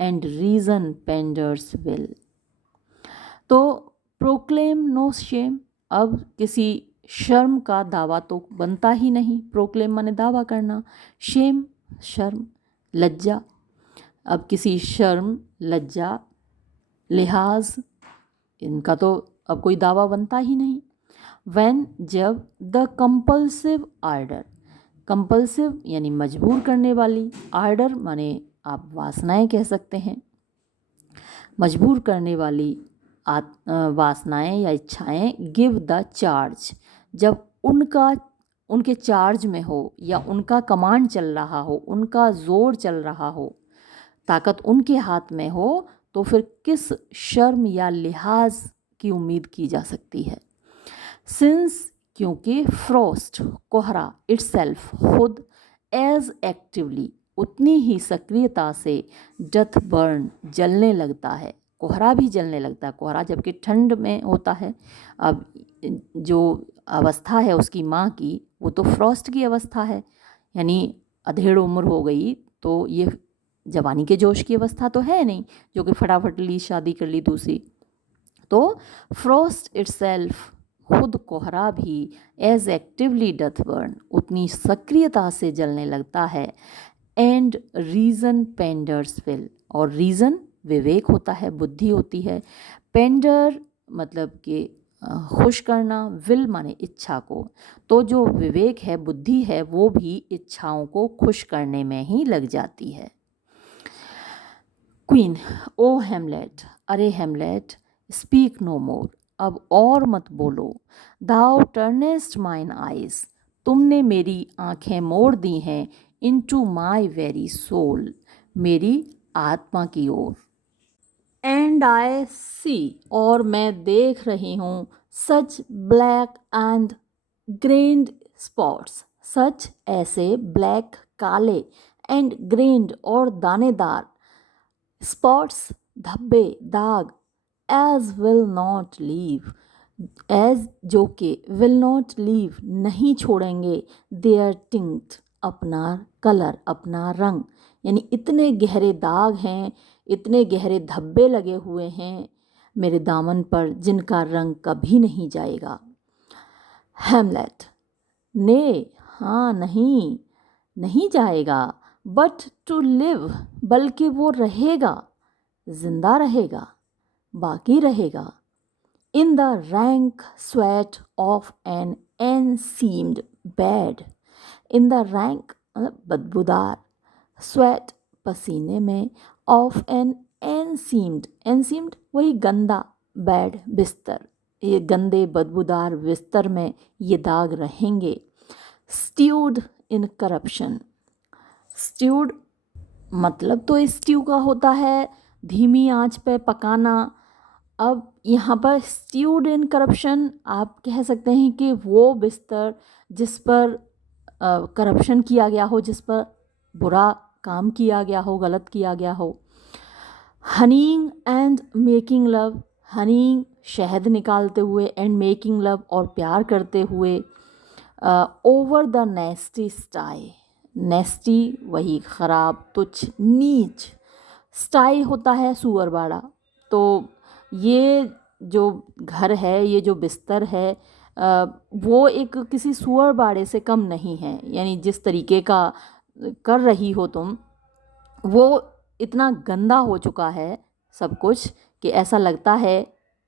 and reason penders will। तो प्रोक्लेम नो शेम, अब किसी शर्म का दावा तो बनता ही नहीं। प्रोक्लेम माने दावा करना, शेम शर्म, लज्जा, अब किसी शर्म, लज्जा, लिहाज, इनका तो अब कोई दावा बनता ही नहीं। व्हेन, जब, द कंपल्सिव आर्डर, कंपल्सिव यानी मजबूर करने वाली, आर्डर माने आप वासनाएं कह सकते हैं, मजबूर करने वाली वासनाएं या इच्छाएं, गिव द चार्ज, जब उनके चार्ज में हो या उनका कमांड चल रहा हो, उनका जोर चल रहा हो, ताकत उनके हाथ में हो, तो फिर किस शर्म या लिहाज की उम्मीद की जा सकती है। सिंस, क्योंकि, फ्रोस्ट कोहरा, इटसेल्फ खुद, एज एक्टिवली उतनी ही सक्रियता से, डथ बर्न जलने लगता है, कोहरा भी जलने लगता है। कोहरा जबकि ठंड में होता है, अब जो अवस्था है उसकी माँ की, वो तो फ्रॉस्ट की अवस्था है, यानी अधेड़ उम्र हो गई, तो ये जवानी के जोश की अवस्था तो है नहीं जो कि फटाफट ली शादी कर ली दूसरी। तो फ्रॉस्ट इटसेल्फ खुद कोहरा भी, एज एक्टिवली डथ बर्न उतनी सक्रियता से जलने लगता है, एंड रीज़न पेंडर्स विल, और रीज़न विवेक होता है, बुद्धि होती है, पेंडर मतलब कि खुश करना, विल माने इच्छा को, तो जो विवेक है, बुद्धि है, वो भी इच्छाओं को खुश करने में ही लग जाती है। क्वीन, ओ हेमलेट, अरे हेमलेट, स्पीक नो मोर, अब और मत बोलो, दाउ टर्नेस्ट माइन आइज, तुमने मेरी आंखें मोड़ दी हैं, इनटू माई वेरी सोल, मेरी आत्मा की ओर। एंड आई सी, और मैं देख रही हूँ, सच ब्लैक एंड ग्रेन्ड स्पॉट्स, सच ऐसे ब्लैक काले, एंड ग्रेन्ड और दानेदार, स्पॉट्स धब्बे दाग, as will not leave, as जो कि, विल नॉट लीव नहीं छोड़ेंगे, देयर टिंक्ट अपना कलर, अपना रंग, यानी इतने गहरे दाग हैं, इतने गहरे धब्बे लगे हुए हैं मेरे दामन पर जिनका रंग कभी नहीं जाएगा। हेमलेट, ने, हाँ नहीं, नहीं जाएगा, बट टू लिव, बल्कि वो रहेगा, जिंदा रहेगा, बाकी रहेगा, in the rank sweat of an enseamed bed, in the rank बदबूदार, स्वेट पसीने में, ऑफ एन एनसीम्ड, एनसीम्ड वही गंदा, बेड बिस्तर, ये गंदे बदबूदार बिस्तर में ये दाग रहेंगे। स्ट्यूड इन करप्शन, स्ट्यूड मतलब तो स्ट्यू का होता है धीमी आंच पे पकाना। अब यहाँ पर स्ट्यूड इन करप्शन आप कह सकते हैं कि वो बिस्तर जिस पर करप्शन किया गया हो, जिस पर बुरा काम किया गया हो, गलत किया गया हो। हनीइंग एंड मेकिंग लव, हनीइंग शहद निकालते हुए, एंड मेकिंग लव और प्यार करते हुए, ओवर द नेस्टी स्टाई, नेस्टी वही ख़राब, तुच्छ, नीच, स्टाई होता है सुअरबाड़ा। तो ये जो घर है, ये जो बिस्तर है, वो एक किसी सुअरबाड़े से कम नहीं है, यानी जिस तरीके का कर रही हो तुम, वो इतना गंदा हो चुका है सब कुछ कि ऐसा लगता है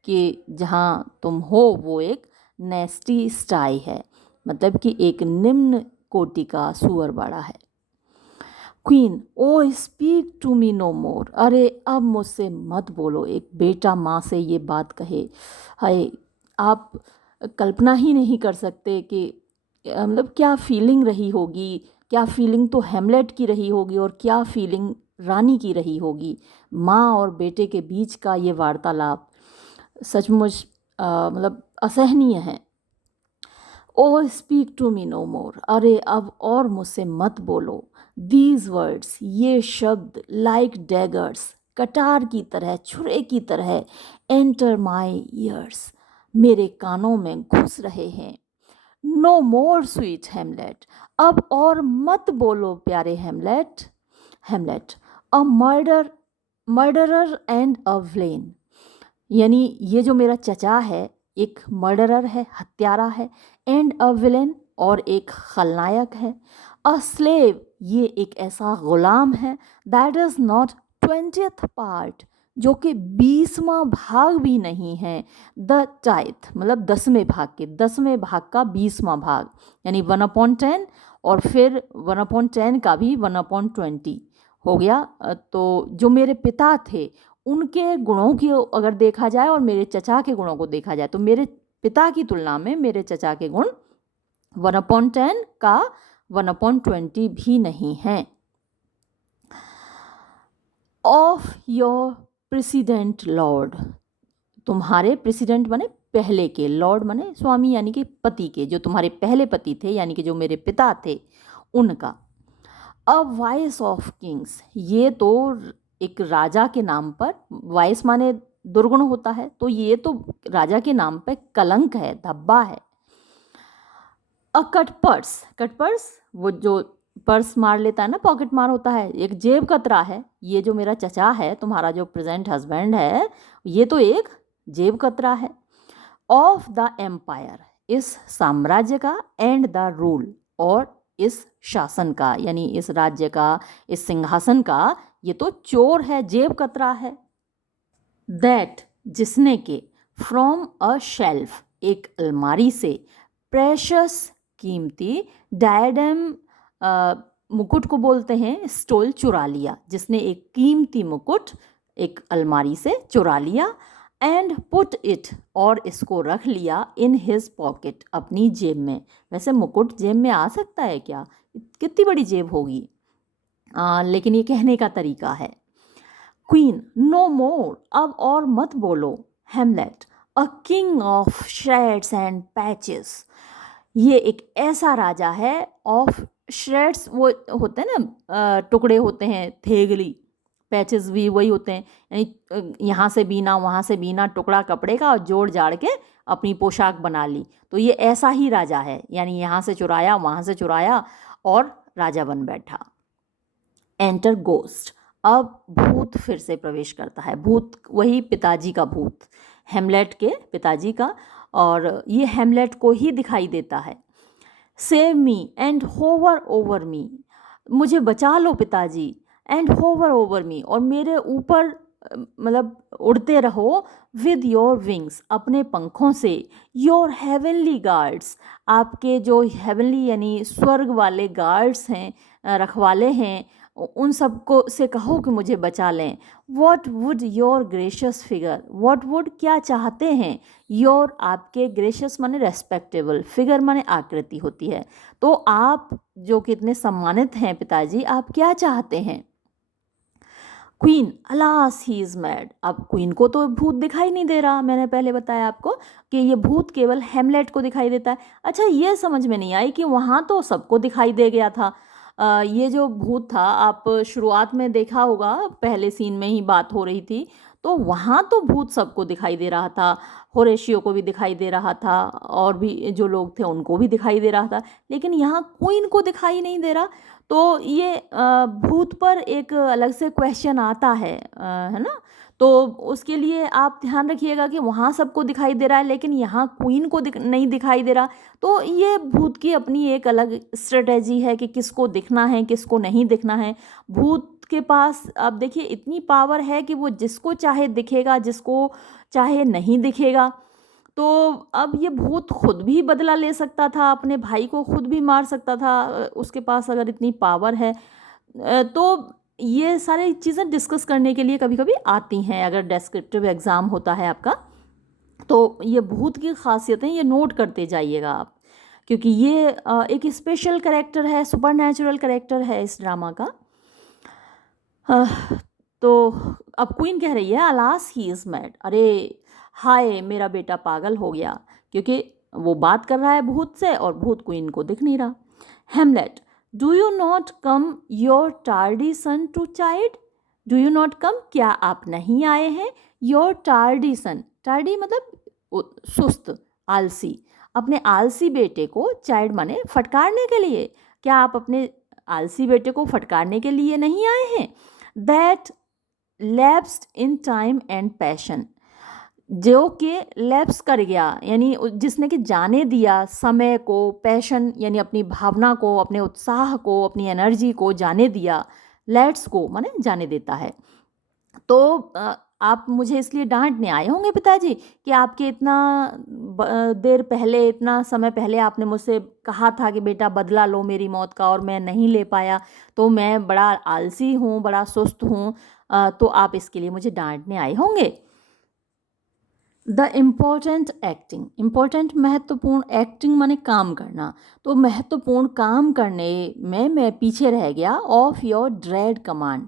कि जहाँ तुम हो वो एक नेस्टी स्टाई है, मतलब कि एक निम्न कोटि का सुअर बड़ा है। Queen, O speak to me no more, अरे अब मुझसे मत बोलो। एक बेटा माँ से ये बात कहे, हाय, आप कल्पना ही नहीं कर सकते कि मतलब क्या फीलिंग रही होगी, क्या फीलिंग तो हेमलेट की रही होगी और क्या फीलिंग रानी की रही होगी। माँ और बेटे के बीच का ये वार्तालाप सचमुच मतलब असहनीय है। ओ speak to me no more, अरे अब और मुझसे मत बोलो। दीज वर्ड्स, ये शब्द, लाइक डैगर्स, कटार की तरह, छुरे की तरह, एंटर माई ईयर्स, मेरे कानों में घुस रहे हैं। नो मोर स्वीट हेमलेट, अब और मत बोलो प्यारे Hamlet. Hamlet, a murderer and a villain, यानी ये जो मेरा चचा है एक मर्डरर है, हत्यारा है, एंड अ विलेन, और एक खलनायक है। अ स्लेव, ये एक ऐसा गुलाम है, that is not 20th part, जो कि 20वां भाग भी नहीं है। द टाइथ, मतलब 10वें भाग का 20वां भाग, यानी 1/10, और फिर 1/10 का भी 1/20 हो गया। तो जो मेरे पिता थे उनके गुणों की अगर देखा जाए और मेरे चचा के गुणों को देखा जाए तो मेरे पिता की तुलना में मेरे चचा के गुण 1/10 का 1/20 भी नहीं है। ऑफ योर प्रेसिडेंट लॉर्ड, तुम्हारे प्रेसिडेंट माने पहले के, लॉर्ड माने स्वामी यानी कि पति के, जो तुम्हारे पहले पति थे यानी कि जो मेरे पिता थे उनका। अ वाइस ऑफ किंग्स, ये तो एक राजा के नाम पर, वाइस माने दुर्गुण होता है, तो ये तो राजा के नाम पे कलंक है, धब्बा है। अ कट पर्स, कट पर्स वो जो पर्स मार लेता है ना, पॉकेट मार होता है, एक जेब कतरा है। ये जो मेरा चचा है, तुम्हारा जो प्रेजेंट हस्बैंड है, ये तो एक जेब कतरा है। ऑफ द एम्पायर, इस साम्राज्य का, एंड द रूल, और इस शासन का, यानी इस राज्य का, इस सिंहासन का, ये तो चोर है, जेब कतरा है। दैट, जिसने के, फ्रॉम अ शेल्फ, एक अलमारी से, प्रेशस, कीमती, डायडम, मुकुट को बोलते हैं, स्टोल, चुरा लिया, जिसने एक कीमती मुकुट एक अलमारी से चुरा लिया। एंड पुट इट, और इसको रख लिया, इन हिज पॉकेट, अपनी जेब में। वैसे मुकुट जेब में आ सकता है क्या, कितनी बड़ी जेब होगी, लेकिन ये कहने का तरीका है। क्वीन, नो मोर, अब और मत बोलो। Hamlet, a king of shreds and patches, ये एक ऐसा राजा है। ऑफ श्रेड्स वो होते हैं ना, टुकड़े होते हैं, थेगली, पैचेस भी वही होते हैं, यानी यहाँ से बीना वहाँ से बीना टुकड़ा कपड़े का और जोड़ जाड़ के अपनी पोशाक बना ली। तो ये ऐसा ही राजा है, यानी यहाँ से चुराया वहाँ से चुराया और राजा बन बैठा। एंटर गोस्ट, अब भूत फिर से प्रवेश करता है। भूत वही पिताजी का भूत, हेमलेट के पिताजी का, और ये हेमलेट को ही दिखाई देता है। Save me and hover over me, मुझे बचा लो पिताजी, एंड होवर ओवर मी, और मेरे ऊपर मतलब उड़ते रहो, विद योर विंग्स, अपने पंखों से, योर हेवनली गार्ड्स, आपके जो हेवनली यानी स्वर्ग वाले गार्ड्स हैं, रखवाले हैं, उन सबको से कहो कि मुझे बचा लें। What would your gracious figure, what would क्या चाहते हैं, योर आपके, ग्रेशियस माने रेस्पेक्टेबल, फिगर माने आकृति होती है, तो आप जो कितने सम्मानित हैं पिताजी, आप क्या चाहते हैं। Queen, alas he is mad, अब क्वीन को तो भूत दिखाई नहीं दे रहा, मैंने पहले बताया आपको कि ये भूत केवल हेमलेट को दिखाई देता है। अच्छा, ये समझ में नहीं आई कि वहाँ तो सबको दिखाई दे गया था। ये जो भूत था, आप शुरुआत में देखा होगा, पहले सीन में ही बात हो रही थी, तो वहाँ तो भूत सबको दिखाई दे रहा था, होरेशियो को भी दिखाई दे रहा था, और भी जो लोग थे उनको भी दिखाई दे रहा था, लेकिन यहाँ क्वीन को दिखाई नहीं दे रहा। तो ये भूत पर एक अलग से क्वेश्चन आता है ना, तो उसके लिए आप ध्यान रखिएगा कि वहाँ सबको दिखाई दे रहा है लेकिन यहाँ क्वीन को नहीं दिखाई दे रहा। तो ये भूत की अपनी एक अलग स्ट्रेटेजी है कि किसको दिखना है किसको नहीं दिखना है। भूत के पास अब देखिए इतनी पावर है कि वो जिसको चाहे दिखेगा, जिसको चाहे नहीं दिखेगा। तो अब ये भूत खुद भी बदला ले सकता था, अपने भाई को खुद भी मार सकता था, उसके पास अगर इतनी पावर है। तो ये सारी चीज़ें डिस्कस करने के लिए कभी कभी आती हैं अगर डेस्क्रिप्टिव एग्ज़ाम होता है आपका। तो ये भूत की खासियतें ये नोट करते जाइएगा आप, क्योंकि ये एक स्पेशल कैरेक्टर है, सुपर नेचुरल कैरेक्टर है इस ड्रामा का। अ, तो अब क्वीन कह रही है अलास ही इज़ मैड, अरे हाय मेरा बेटा पागल हो गया, क्योंकि वो बात कर रहा है भूत से और भूत क्वीन को दिख नहीं रहा। Hamlet, do you not come your tardy son to chide, do you not come, क्या आप नहीं आए हैं, योर टार्डी सन, टार्डी मतलब सुस्त, आलसी, अपने आलसी बेटे को, चाइल्ड माने फटकारने के लिए, क्या आप अपने आलसी बेटे को फटकारने के लिए नहीं आए हैं। That lapsed in time and passion, जो कि लैप्स कर गया यानी जिसने कि जाने दिया समय को, पैशन यानी अपनी भावना को, अपने उत्साह को, अपनी एनर्जी को जाने दिया, लेट्स को माने जाने देता है। तो आप मुझे इसलिए डांटने आए होंगे पिताजी कि आपके इतना देर पहले, इतना समय पहले आपने मुझसे कहा था कि बेटा बदला लो मेरी मौत का, और मैं नहीं ले पाया, तो मैं बड़ा आलसी हूँ, बड़ा सुस्त हूँ, तो आप इसके लिए मुझे डांटने आए होंगे। द इम्पॉर्टेंट एक्टिंग, इम्पॉर्टेंट महत्वपूर्ण, एक्टिंग माने काम करना, तो महत्वपूर्ण काम करने में मैं पीछे रह गया ऑफ योर ड्रेड कमांड,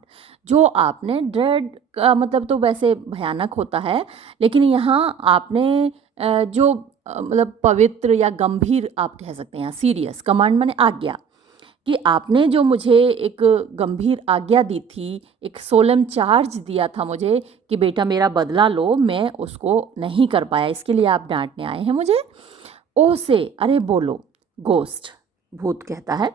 जो आपने, ड्रेड का मतलब तो वैसे भयानक होता है, लेकिन यहाँ आपने जो मतलब पवित्र या गंभीर आप कह सकते हैं, सीरियस, कमांड माने आज्ञा, कि आपने जो मुझे एक गंभीर आज्ञा दी थी, एक सोलम चार्ज दिया था मुझे कि बेटा मेरा बदला लो, मैं उसको नहीं कर पाया, इसके लिए आप डांटने आए हैं मुझे। ओ से, अरे बोलो, गोस्ट, भूत कहता है,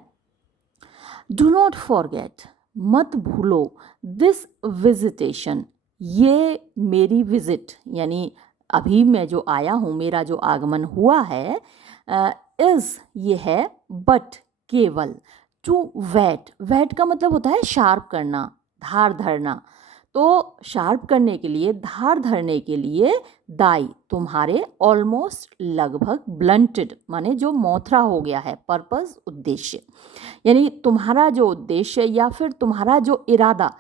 डू नॉट फॉरगेट, मत भूलो, दिस विजिटेशन, ये मेरी विजिट यानी अभी मैं जो आया हूँ, मेरा जो आगमन हुआ है, इज़ ये है, बट केवल, टू वेट, वेट का मतलब होता है शार्प करना, धार धरना, तो शार्प करने के लिए, धार धरने के लिए, दाई तुम्हारे, ऑलमोस्ट लगभग, ब्लंटेड माने जो मोथरा हो गया है, पर्पस उद्देश्य, यानी तुम्हारा जो उद्देश्य या फिर तुम्हारा जो इरादा,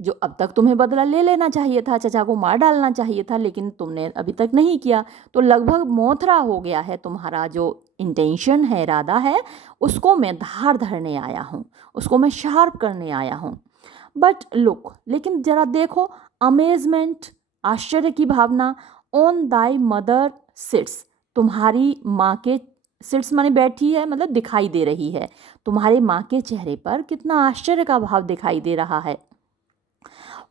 जो अब तक तुम्हें बदला ले लेना चाहिए था, चचा को मार डालना चाहिए था, लेकिन तुमने अभी तक नहीं किया, तो लगभग मोथरा हो गया है तुम्हारा जो इंटेंशन है, इरादा है, उसको मैं धार धरने आया हूँ, उसको मैं शार्प करने आया हूँ। बट लुक, लेकिन जरा देखो, अमेजमेंट, आश्चर्य की भावना, ऑन दाई मदर सिट्स, तुम्हारी माँ के, सिट्स माने बैठी है मतलब दिखाई दे रही है, तुम्हारे माँ के चेहरे पर कितना आश्चर्य का भाव दिखाई दे रहा है।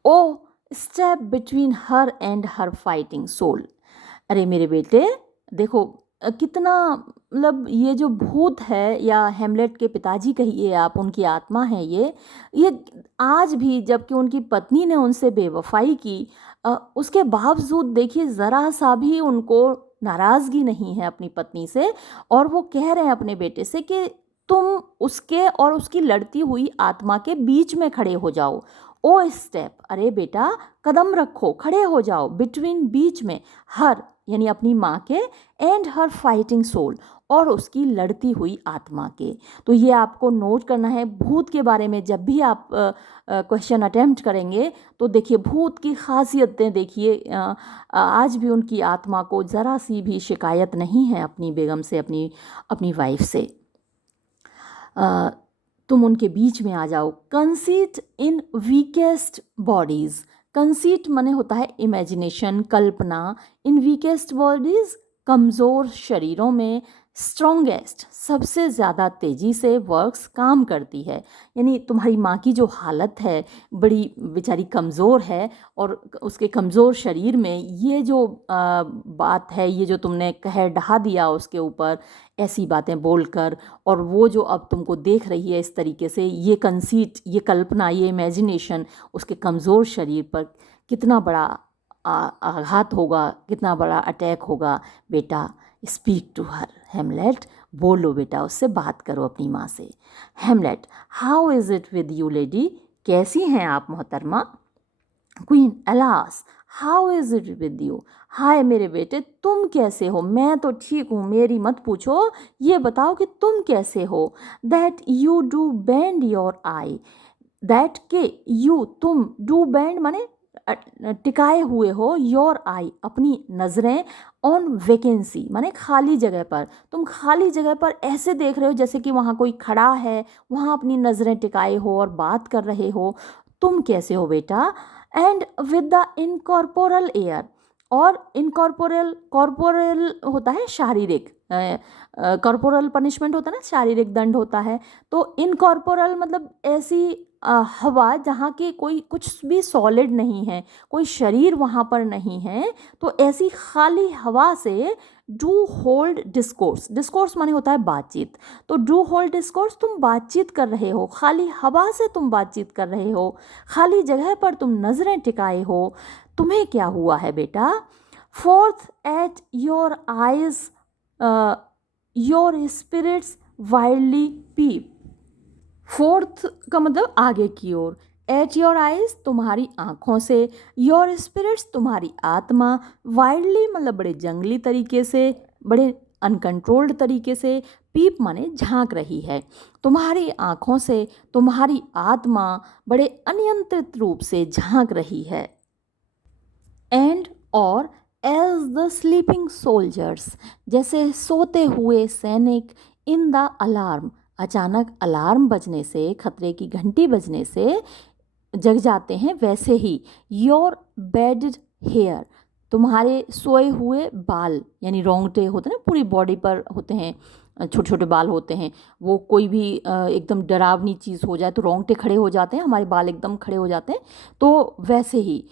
O step between her and her fighting soul, अरे मेरे बेटे देखो, कितना मतलब ये जो भूत है या हेमलेट के पिताजी कहिए आप, उनकी आत्मा है ये आज भी, जबकि उनकी पत्नी ने उनसे बेवफाई की, उसके बावजूद देखिए ज़रा सा भी उनको नाराज़गी नहीं है अपनी पत्नी से, और वो कह रहे हैं अपने बेटे से कि तुम उसके और उसकी लड़ती हुई आत्मा के बीच में खड़े हो जाओ। ओ स्टेप, अरे बेटा कदम रखो, खड़े हो जाओ, बिटवीन बीच में, हर यानी अपनी माँ के, एंड हर फाइटिंग सोल और उसकी लड़ती हुई आत्मा के। तो ये आपको नोट करना है भूत के बारे में, जब भी आप क्वेश्चन अटेम्प्ट करेंगे तो देखिए भूत की खासियतें देखिए, आज भी उनकी आत्मा को ज़रा सी भी शिकायत नहीं है अपनी बेगम से, अपनी अपनी वाइफ से। तुम उनके बीच में आ जाओ। कंसीट इन वीकेस्ट बॉडीज़, कंसीट माने होता है इमेजिनेशन, कल्पना, इन वीकेस्ट बॉडीज़ कमज़ोर शरीरों में, स्ट्रॉन्गेस्ट सबसे ज़्यादा तेज़ी से वर्क्स काम करती है, यानी तुम्हारी माँ की जो हालत है, बड़ी बेचारी कमज़ोर है, और उसके कमज़ोर शरीर में ये जो बात है, ये जो तुमने कह ढहा दिया उसके ऊपर ऐसी बातें बोलकर, और वो जो अब तुमको देख रही है इस तरीके से, ये कंसीट, ये कल्पना, ये इमेजिनेशन उसके कमज़ोर शरीर पर कितना बड़ा आघात होगा, कितना बड़ा अटैक होगा। बेटा स्पीक टू हर, हेमलेट बोलो बेटा, उससे बात करो अपनी माँ से। Hamlet, how is it with you lady, कैसी हैं आप मोहतरमा? Queen, alas, how is it with you? हाय मेरे बेटे, तुम कैसे हो? मैं तो ठीक हूँ, मेरी मत पूछो, ये बताओ कि तुम कैसे हो? That you do bend your I, that के यू तुम, डू बेंड माने टिकाए हुए हो, योर आई अपनी नज़रें, ऑन वैकेंसी माने खाली जगह पर, तुम खाली जगह पर ऐसे देख रहे हो जैसे कि वहाँ कोई खड़ा है, वहाँ अपनी नज़रें टिकाए हो और बात कर रहे हो। तुम कैसे हो बेटा? And with the incorporeal air, और इनकॉर्पोरल, कॉर्पोरल होता है शारीरिक, कॉर्पोरल पनिशमेंट होता है ना, शारीरिक दंड होता है। तो इनकॉर्पोरल मतलब ऐसी हवा जहाँ की कोई कुछ भी सॉलिड नहीं है, कोई शरीर वहाँ पर नहीं है, तो ऐसी खाली हवा से डू होल्ड डिस्कोर्स, डिस्कोर्स माने होता है बातचीत, तो डू होल्ड डिस्कोर्स तुम बातचीत कर रहे हो, खाली हवा से तुम बातचीत कर रहे हो, खाली जगह पर तुम नज़रें टिकाए हो। तुम्हें क्या हुआ है बेटा? Forth at your eyes your spirits wildly peep, forth का मतलब आगे की ओर, एट योर आइज तुम्हारी आँखों से, योर स्पिरिट्स तुम्हारी आत्मा, वाइल्डली मतलब बड़े जंगली तरीके से, बड़े अनकंट्रोल्ड तरीके से, पीप माने झांक रही है, तुम्हारी आँखों से तुम्हारी आत्मा बड़े अनियंत्रित रूप से झांक रही है। एंड और एज द स्लीपिंग सोल्जर्स, जैसे सोते हुए सैनिक, इन द अलार्म अचानक अलार्म बजने से, खतरे की घंटी बजने से जग जाते हैं, वैसे ही योर बेडेड हेयर तुम्हारे सोए हुए बाल, यानी रोंगटे होते हैं ना, पूरी बॉडी पर होते हैं, छोटे छोटे बाल होते हैं, वो कोई भी एकदम डरावनी चीज़ हो जाए तो रोंगटे खड़े हो जाते हैं, हमारे बाल एकदम खड़े हो जाते हैं, तो वैसे ही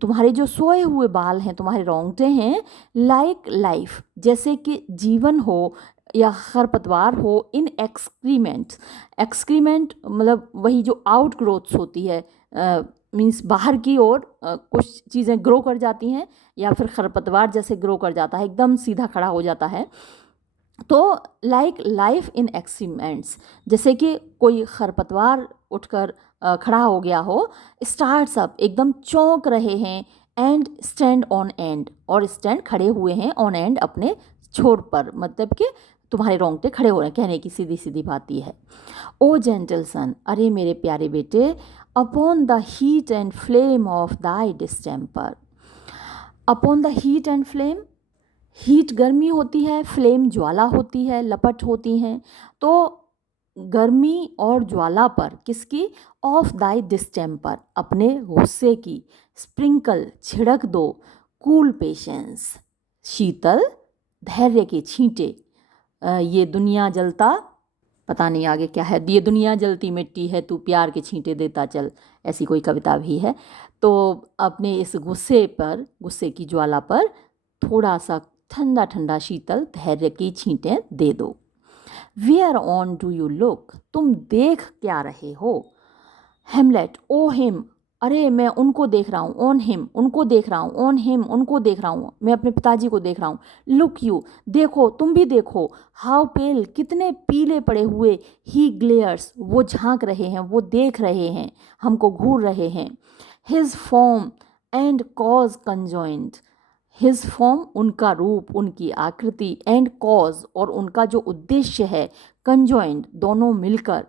तुम्हारे जो सोए हुए बाल हैं, तुम्हारे रोंगटे हैं, लाइक लाइफ जैसे कि जीवन हो या खरपतवार हो, इन एक्सक्रीमेंट्स, एक्सक्रीमेंट मतलब वही जो आउट ग्रोथ्स होती है, मीन्स बाहर की ओर कुछ चीज़ें ग्रो कर जाती हैं, या फिर खरपतवार जैसे ग्रो कर जाता है, एकदम सीधा खड़ा हो जाता है, तो लाइक लाइफ इन एक्सक्रीमेंट्स, जैसे कि कोई खरपतवार उठकर खड़ा हो गया हो, स्टार्ट्स अप एकदम चौंक रहे हैं, एंड स्टैंड ऑन एंड और स्टैंड खड़े हुए हैं, ऑन एंड अपने छोर पर, मतलब कि तुम्हारे रोंगटे खड़े हो रहे हैं, कहने की सीधी सीधी बात यह है। ओ जेंटल सन, अरे मेरे प्यारे बेटे, upon the heat and flame of thy distemper, upon the heat and flame, heat गर्मी होती है, फ्लेम ज्वाला होती है, लपट होती हैं, तो गर्मी और ज्वाला पर किसकी? ऑफ दाई डिस्टेम्पर अपने गुस्से की, स्प्रिंकल छिड़क दो, कूल पेशेंस शीतल धैर्य के छींटे, ये दुनिया जलता, पता नहीं आगे क्या है, ये दुनिया जलती मिट्टी है तू प्यार के छींटे देता चल, ऐसी कोई कविता भी है। तो अपने इस गुस्से पर, गुस्से की ज्वाला पर थोड़ा सा ठंडा ठंडा शीतल धैर्य की छींटें दे दो। Whereon do you look, तुम देख क्या रहे हो? हेमलेट, ओ हिम, अरे मैं उनको देख रहा हूँ, ऑन हिम उनको देख रहा हूँ, ऑन हिम उनको देख रहा हूँ, मैं अपने पिताजी को देख रहा हूँ। लुक यू, देखो तुम भी देखो, हाउ पेल, कितने पीले पड़े हुए, ही ग्लेयर्स, वो झांक रहे हैं, वो देख रहे हैं, हमको घूर रहे हैं। His form and cause conjoint, his form उनका रूप, उनकी आकृति, एंड कॉज और उनका जो उद्देश्य है, कंजॉइंट दोनों मिलकर,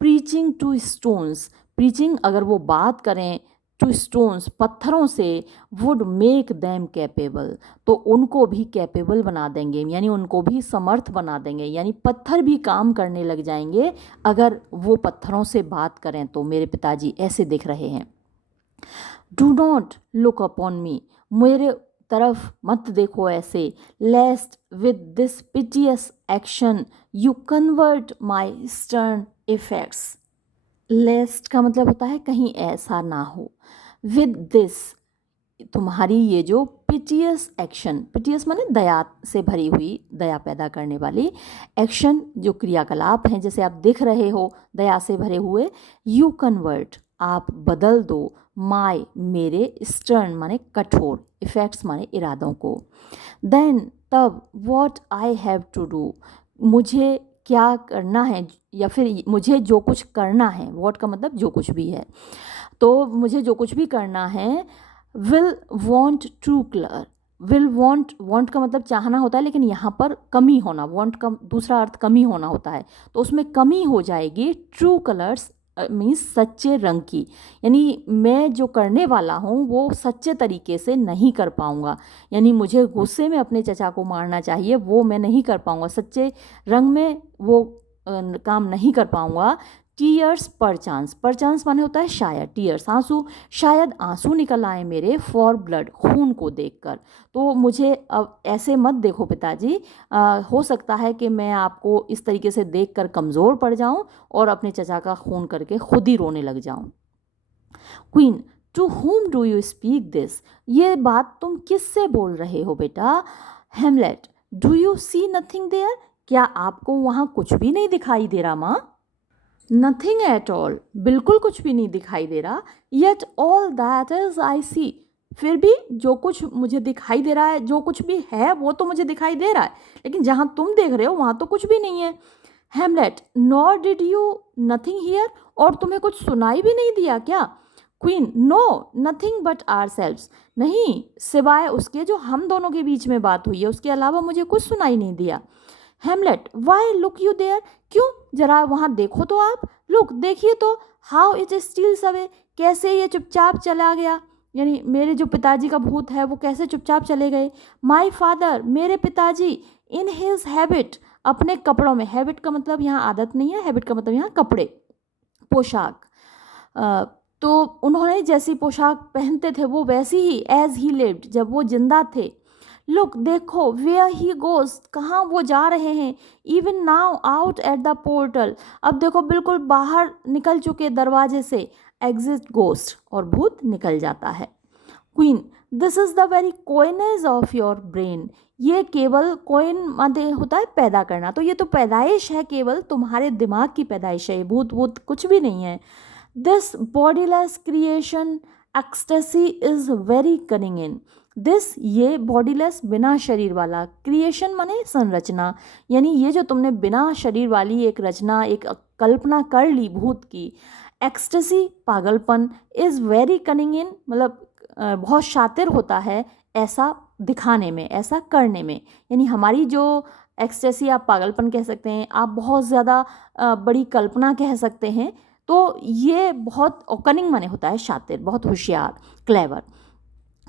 प्रीचिंग टू स्टोन्स, प्रीचिंग अगर वो बात करें टू स्टोन्स पत्थरों से, वुड मेक दैम कैपेबल, तो उनको भी कैपेबल बना देंगे, यानी उनको भी समर्थ बना देंगे, यानी पत्थर भी काम करने लग जाएंगे अगर वो पत्थरों से बात करें तो। मेरे पिताजी ऐसे दिख रहे हैं। Do not look upon me, मेरे तरफ मत देखो ऐसे, lest with this piteous action you convert my stern effects, lest का मतलब होता है कहीं ऐसा ना हो, विद दिस तुम्हारी ये जो पिटियस एक्शन, पिटियस माने दया से भरी हुई, दया पैदा करने वाली, एक्शन जो क्रियाकलाप हैं जैसे आप दिख रहे हो दया से भरे हुए, यू कन्वर्ट आप बदल दो, माय मेरे, स्टर्न माने कठोर, इफेक्ट्स माने इरादों को, देन तब, what I have to do मुझे क्या करना है या फिर मुझे जो कुछ करना है, वॉट का मतलब जो कुछ भी है, तो मुझे जो कुछ भी करना है, will want true colour. Will want का मतलब चाहना होता है, लेकिन यहाँ पर कमी होना, वॉन्ट का दूसरा अर्थ कमी होना होता है, तो उसमें कमी हो जाएगी ट्रू कलर्स मीन्स सच्चे रंग की। यानी मैं जो करने वाला हूँ वो सच्चे तरीके से नहीं कर पाऊँगा, यानी मुझे गुस्से में अपने चचा को मारना चाहिए, वो मैं नहीं कर पाऊँगा, सच्चे रंग में वो काम नहीं कर पाऊँगा। टीयर्स पर चांस माने होता है शायद, टीयर्स आंसू, शायद आंसू निकल आए मेरे, फॉर ब्लड खून को देखकर। तो मुझे अब ऐसे मत देखो पिताजी, हो सकता है कि मैं आपको इस तरीके से देखकर कमज़ोर पड़ जाऊं और अपने चचा का खून करके खुद ही रोने लग जाऊं। Queen, to whom do you speak this? ये बात तुम किससे बोल रहे हो बेटा? Hamlet, do you see nothing there? क्या आपको वहाँ कुछ भी नहीं दिखाई दे रहा माँ? नथिंग एट ऑल, बिल्कुल कुछ भी नहीं दिखाई दे रहा। Yet all that is I see, फिर भी जो कुछ मुझे दिखाई दे रहा है, जो कुछ भी है वो तो मुझे दिखाई दे रहा है, लेकिन जहाँ तुम देख रहे हो वहाँ तो कुछ भी नहीं है। Hamlet, nor did you nothing hear, और तुम्हें कुछ सुनाई भी नहीं दिया क्या? Queen, no nothing but ourselves, नहीं सिवाय उसके जो हम दोनों के बीच में बात हुई है, उसके अलावा मुझे कुछ सुनाई नहीं दिया। हेमलेट, वाई लुक यू देयर, क्यों, जरा वहाँ देखो तो आप, लुक देखिए तो, हाउ इट स्टील्स अवे, कैसे ये चुपचाप चला गया, यानी मेरे जो पिताजी का भूत है वो कैसे चुपचाप चले गए। माई फादर, मेरे पिताजी, इन हिज हैबिट, अपने कपड़ों में, हैबिट का मतलब यहाँ आदत नहीं है, हैबिट का मतलब यहाँ कपड़े, पोशाक, तो उन्होंने जैसी पोशाक पहनते थे वो वैसी ही, एज ही लिव्ड, जब वो जिंदा थे। लुक देखो, वेयर ही गोज, कहाँ वो जा रहे हैं। Even now out at the portal, अब देखो बिल्कुल बाहर निकल चुके दरवाजे से। एग्जिट गोस्ट, और भूत निकल जाता है। Queen, this is the very coinage of your brain, ये केवल कोइन माने होता है पैदा करना, तो ये तो पैदाइश है, केवल तुम्हारे दिमाग की पैदाइश है, ये भूत भूत कुछ भी नहीं है। This bodiless creation ecstasy is very cunning in this, ये बॉडीलेस बिना शरीर वाला, क्रिएशन माने संरचना, यानी ये जो तुमने बिना शरीर वाली एक रचना, एक कल्पना कर ली भूत की। एक्सटेसी पागलपन, इज़ वेरी कनिंग इन मतलब बहुत शातिर होता है ऐसा दिखाने में, ऐसा करने में, यानी हमारी जो एक्सटेसी आप पागलपन कह सकते हैं, आप बहुत ज़्यादा बड़ी कल्पना कह सकते हैं, तो ये बहुत कनिंग माने होता है शातिर, बहुत होशियार, क्लेवर।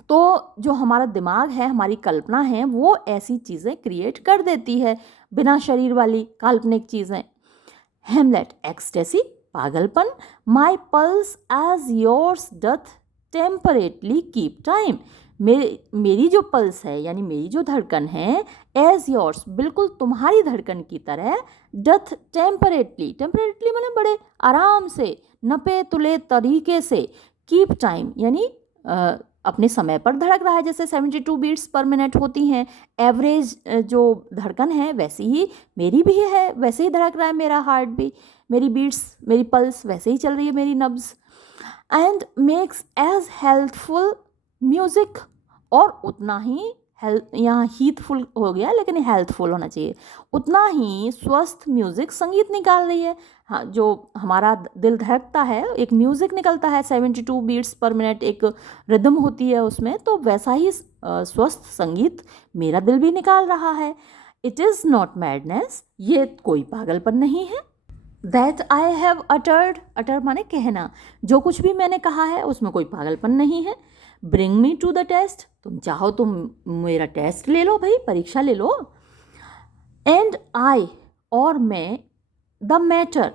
तो जो हमारा दिमाग है, हमारी कल्पना है, वो ऐसी चीज़ें क्रिएट कर देती है, बिना शरीर वाली काल्पनिक चीज़ें। हेमलेट, एक्सटेसी पागलपन, my pulse as yours doth temperately keep time, मेरी जो पल्स है यानी मेरी जो धड़कन है, एज योर्स बिल्कुल तुम्हारी धड़कन की तरह, डथ टेम्परेटली, टेम्परेटली मैंने बड़े आराम से, नपे तुले तरीके से, कीप टाइम यानी अपने समय पर धड़क रहा है, जैसे 72 बीट्स पर मिनट होती हैं एवरेज जो धड़कन है, वैसी ही मेरी भी है, वैसे ही धड़क रहा है मेरा हार्ट भी, मेरी बीट्स, मेरी पल्स वैसे ही चल रही है, मेरी नब्ज। And makes as healthful music, और उतना ही हेल्थ, यहाँ हीथफुल हो गया लेकिन हेल्थफुल होना चाहिए, उतना ही स्वस्थ म्यूज़िक संगीत निकाल रही है। हाँ, जो हमारा दिल धड़कता है, एक म्यूज़िक निकलता है 72 बीट्स पर मिनट, एक रिदम होती है उसमें, तो वैसा ही स्वस्थ संगीत मेरा दिल भी निकाल रहा है। इट इज़ नॉट मैडनेस, ये कोई पागलपन नहीं है। दैट आई हैव अटर्ड, अटर माने कहना, जो कुछ भी मैंने कहा है उसमें कोई पागलपन नहीं है। Bring me to the test, तुम चाहो तुम मेरा टेस्ट ले लो भाई, परीक्षा ले लो। एंड आई, और मैं, द मैटर,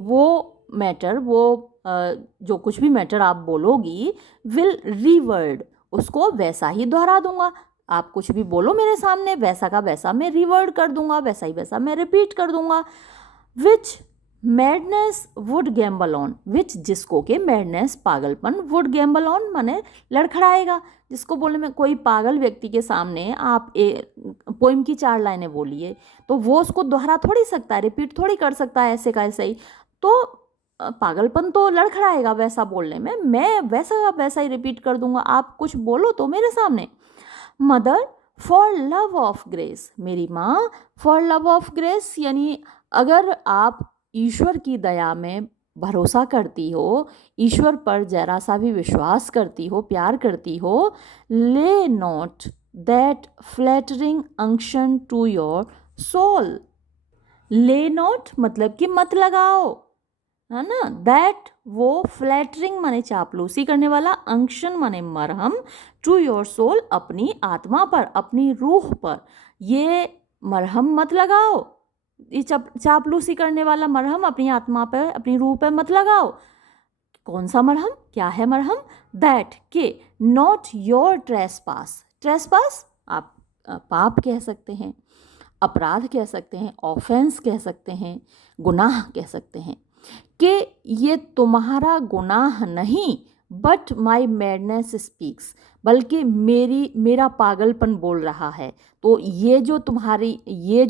वो मैटर, वो जो कुछ भी मैटर आप बोलोगी, विल रीवर्ड, उसको वैसा ही दोहरा दूंगा। आप कुछ भी बोलो मेरे सामने, वैसा का वैसा मैं रिवर्ड कर दूंगा, वैसा ही वैसा मैं रिपीट कर दूंगा। विच मैडनेस वुड गैम्बल ऑन, विच जिसको के मैडनेस पागलपन, वुड गैम्बल ऑन माने लड़खड़ाएगा, जिसको बोलने में कोई पागल व्यक्ति के सामने आप पोइम की 4 लाइनें बोलिए तो वो उसको दोहरा थोड़ी सकता है, रिपीट थोड़ी कर सकता है ऐसे का ऐसे ही, तो पागलपन तो लड़खड़ाएगा वैसा बोलने में, मैं वैसा वैसा ही रिपीट कर दूंगा, आप कुछ बोलो तो मेरे सामने। Mother, for love of grace, मेरी माँ, फॉर लव ऑफ ग्रेस यानी अगर आप ईश्वर की दया में भरोसा करती हो, ईश्वर पर जरा सा भी विश्वास करती हो, प्यार करती हो, lay not that flattering unction to your soul. Lay not मतलब कि मत लगाओ, है ना। दैट वो फ्लैटरिंग माने चापलूसी करने वाला, अंक्शन माने मरहम, टू योर सोल अपनी आत्मा पर, अपनी रूह पर ये मरहम मत लगाओ। ये चापलूसी करने वाला मरहम अपनी आत्मा पर, अपनी रूह पर मत लगाओ। कौन सा मरहम, क्या है मरहम? दैट के नॉट योर ट्रेसपास, ट्रेसपास आप पाप कह सकते हैं, अपराध कह सकते हैं, ऑफेंस कह सकते हैं, गुनाह कह सकते हैं, कि ये तुम्हारा गुनाह नहीं, बट माई मैडनेस स्पीक्स, बल्कि मेरा पागलपन बोल रहा है। तो ये जो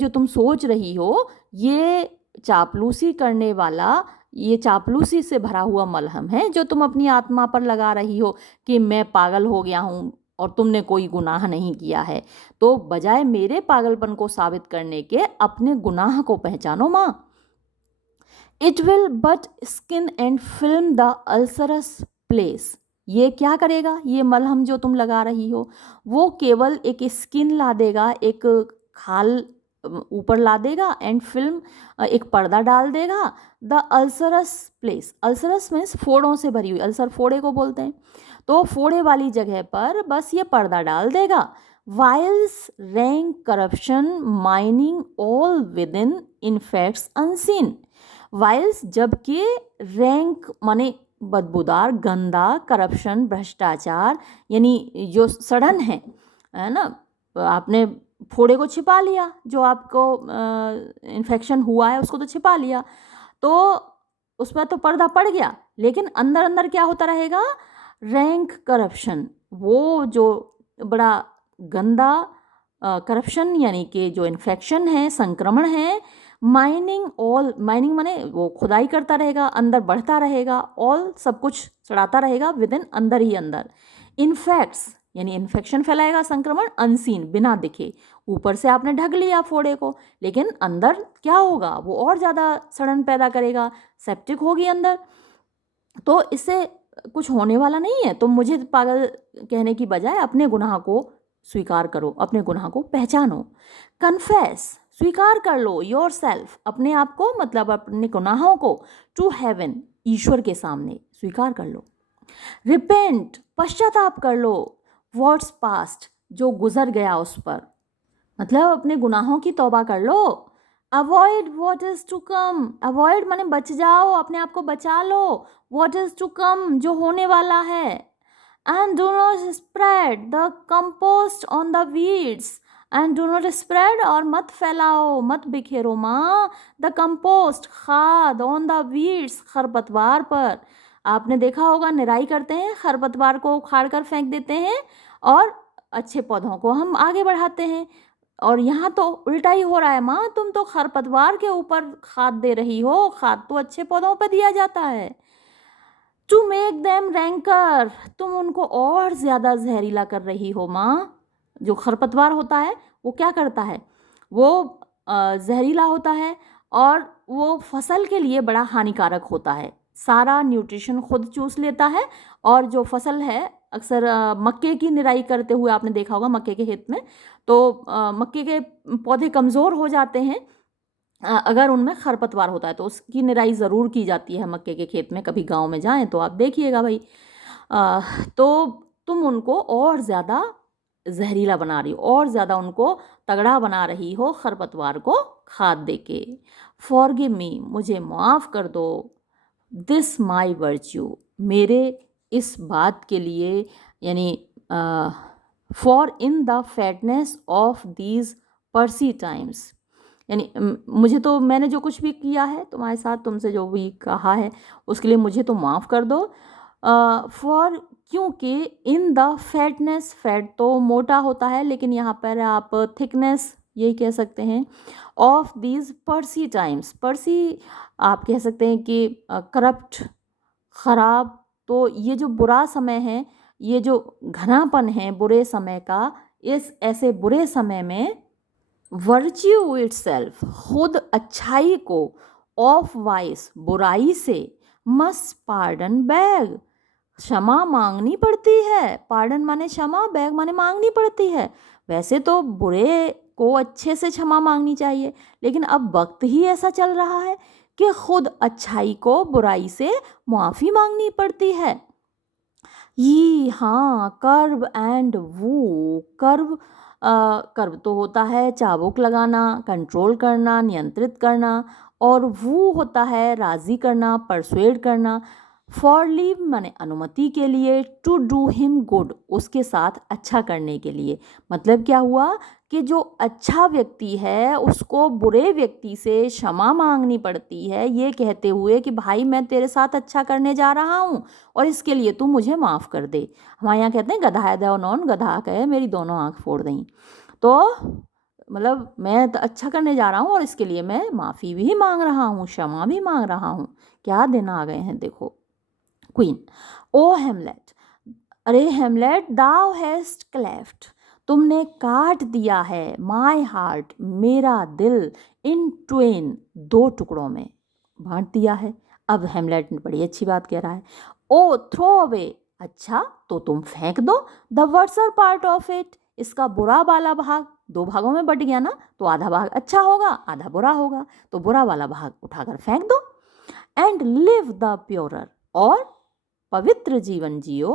तुम सोच रही हो, ये चापलूसी करने वाला, ये चापलूसी से भरा हुआ मलहम है जो तुम अपनी आत्मा पर लगा रही हो कि मैं पागल हो गया हूँ और तुमने कोई गुनाह नहीं किया है। तो बजाय मेरे पागलपन को साबित करने के अपने गुनाह को पहचानो माँ। It will but skin and film the ulcerous place, ये क्या करेगा, ये मलहम जो तुम लगा रही हो वो केवल एक स्किन ला देगा, एक खाल ऊपर ला देगा, एंड फिल्म एक पर्दा डाल देगा, द अल्सरस प्लेस, अल्सरस मीन्स फोड़ों से भरी हुई, अल्सर फोड़े को बोलते हैं, तो फोड़े वाली जगह पर बस ये पर्दा डाल देगा। Whiles rank corruption mining all with infects unseen, whiles जबकि रैंक माने बदबूदार, गंदा, करप्शन भ्रष्टाचार यानी जो सड़न है ना, आपने फोड़े को छिपा लिया, जो आपको इन्फेक्शन हुआ है उसको तो छिपा लिया, तो उस पर तो पर्दा पड़ गया, लेकिन अंदर अंदर क्या होता रहेगा, रैंक करप्शन, वो जो बड़ा गंदा करप्शन यानी कि जो इन्फेक्शन है, संक्रमण है, माइनिंग माने वो खुदाई करता रहेगा, अंदर बढ़ता रहेगा, ऑल सब कुछ चढ़ाता रहेगा, विद इन अंदर ही अंदर, इनफैक्ट्स यानी इन्फेक्शन फैलाएगा, संक्रमण, अनसीन बिना दिखे, ऊपर से आपने ढक लिया फोड़े को, लेकिन अंदर क्या होगा, वो और ज़्यादा सड़न पैदा करेगा, सेप्टिक होगी अंदर, तो इससे कुछ होने वाला नहीं है। तो मुझे पागल कहने की बजाय अपने गुनाह को स्वीकार करो, अपने गुनाह को पहचानो, कन्फेस स्वीकार कर लो, योर सेल्फ अपने आप को, मतलब अपने गुनाहों को, टू हेवन ईश्वर के सामने स्वीकार कर लो, रिपेंट पश्चाताप कर लो, व्हाट्स पास्ट जो गुजर गया उस पर, मतलब अपने गुनाहों की तौबा कर लो, avoid what is to come, avoid माने बच जाओ, अपने आप को बचा लो, व्हाट इज टू कम जो होने वाला है, and do not spread the compost on the weeds, and do not spread और मत फैलाओ, मत बिखेरो माँ, द कंपोस्ट खाद, ऑन द वीड्स खरपतवार पर, आपने देखा होगा निराई करते हैं, खरपतवार को उखाड़ कर फेंक देते हैं और अच्छे पौधों को हम आगे बढ़ाते हैं, और यहाँ तो उल्टा ही हो रहा है माँ, तुम तो खरपतवार के ऊपर खाद दे रही हो, खाद तो अच्छे पौधों पर दिया जाता है, टू मेक देम रैंकर, तुम उनको और ज़्यादा जहरीला कर रही हो माँ। जो खरपतवार होता है वो क्या करता है, वो जहरीला होता है और वो फसल के लिए बड़ा हानिकारक होता है, सारा न्यूट्रिशन खुद चूस लेता है, और जो फसल है अक्सर मक्के की निराई करते हुए आपने देखा होगा मक्के के खेत में, तो मक्के के पौधे कमज़ोर हो जाते हैं अगर उनमें खरपतवार होता है, तो उसकी निराई ज़रूर की जाती है मक्के के खेत में, कभी गांव में जाएं तो आप देखिएगा भाई। तो तुम उनको और ज़्यादा जहरीला बना रही हो, और ज़्यादा उनको तगड़ा बना रही हो खरपतवार को खाद दे के। फॉरगिव मी, मुझे माफ़ कर दो, दिस माई वर्च्यू, मेरे इस बात के लिए, यानी for in the fatness of these pursed times, यानी मुझे तो, मैंने जो कुछ भी किया है तुम्हारे साथ, तुमसे जो भी कहा है उसके लिए मुझे तो माफ़ कर दो, फॉर क्योंकि इन द फैटनेस, फैट तो मोटा होता है लेकिन यहाँ पर आप थिकनेस यही कह सकते हैं, ऑफ दीज पर्सी टाइम्स, पर्सी आप कह सकते हैं कि करप्ट, ख़राब, तो ये जो बुरा समय है, ये जो घनापन है बुरे समय का, इस ऐसे बुरे समय में वर्च्यू इटसेल्फ, खुद अच्छाई को, ऑफ वाइस, बुराई से, मस्ट पार्डन बैग, क्षमा मांगनी पड़ती है। पार्डन माने क्षमा, बैग माने मांगनी पड़ती है। वैसे तो बुरे को अच्छे से क्षमा मांगनी चाहिए, लेकिन अब वक्त ही ऐसा चल रहा है कि खुद अच्छाई को बुराई से माफ़ी मांगनी पड़ती है। ये हाँ, कर्व एंड वो, कर्व तो होता है चाबुक लगाना, कंट्रोल करना, नियंत्रित करना, और वो होता है राज़ी करना, परसुएड करना। फॉर लीव माने अनुमति के लिए, टू डू हिम गुड उसके साथ अच्छा करने के लिए। मतलब क्या हुआ कि जो अच्छा व्यक्ति है उसको बुरे व्यक्ति से क्षमा मांगनी पड़ती है, ये कहते हुए कि भाई मैं तेरे साथ अच्छा करने जा रहा हूँ और इसके लिए तू मुझे माफ़ कर दे। हमारे यहाँ कहते हैं गधा दो नौन, गधा कहे मेरी दोनों आँख फोड़ दें। तो मतलब मैं तो अच्छा करने जा रहा हूँ और इसके लिए मैं माफ़ी भी मांग रहा हूँ, क्षमा भी मांग रहा हूँ। क्या दिन आ गए हैं देखो। क्वीन, ओ हेमलेट, अरे हेमलेट, दाउ हैस्ट क्लेफ्ट, तुमने काट दिया है, माई हार्ट, मेरा दिल, इन ट्वेन, दो टुकड़ों में बांट दिया है। अब हेमलेट बड़ी अच्छी बात कह रहा है। ओ थ्रो अवे, अच्छा तो तुम फेंक दो, द वर्सर पार्ट ऑफ इट, इसका बुरा वाला भाग, दो भागों में बट गया ना, तो आधा भाग अच्छा होगा आधा बुरा होगा, तो बुरा वाला भाग उठाकर फेंक दो। एंड लिव द प्योरर, और पवित्र जीवन जियो,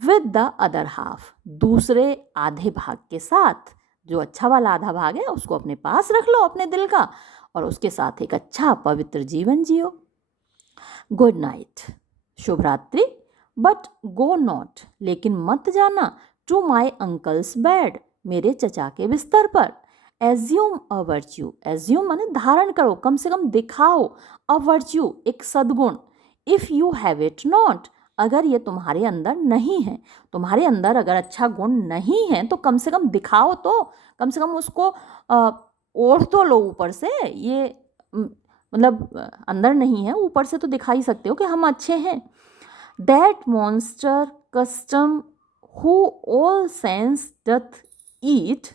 विद द अदर हाफ, दूसरे आधे भाग के साथ। जो अच्छा वाला आधा भाग है उसको अपने पास रख लो अपने दिल का, और उसके साथ एक अच्छा पवित्र जीवन जियो। गुड नाइट, शुभ रात्रि, बट गो नॉट, लेकिन मत जाना, टू माई अंकल्स बेड, मेरे चचा के बिस्तर पर। एज्यूम अ वर्च्यू, एज्यूम माने धारण करो, कम से कम दिखाओ, अ वर्च्यू एक सद्गुण, if you have it not, अगर ये तुम्हारे अंदर नहीं है, तुम्हारे अंदर अगर अच्छा गुण नहीं है तो कम से कम दिखाओ, तो कम से कम उसको ओढ़ तो लो ऊपर से। ये मतलब अंदर नहीं है, ऊपर से तो दिखा ही सकते हो कि हम अच्छे हैं। That monster custom who all sense doth eat,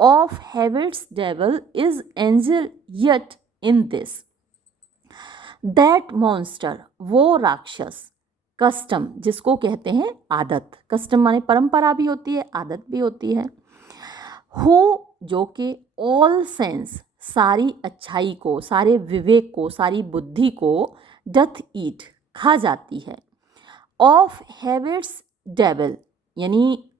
of habits devil is angel yet in this. That monster, वो राक्षस, कस्टम जिसको कहते हैं आदत, कस्टम माने परंपरा भी होती है, आदत भी होती है। हु, जो कि ऑल सेंस, सारी अच्छाई को, सारे विवेक को, सारी बुद्धि को, डथ ईट, खा जाती है। ऑफ हैबिट्स डेविल, यानी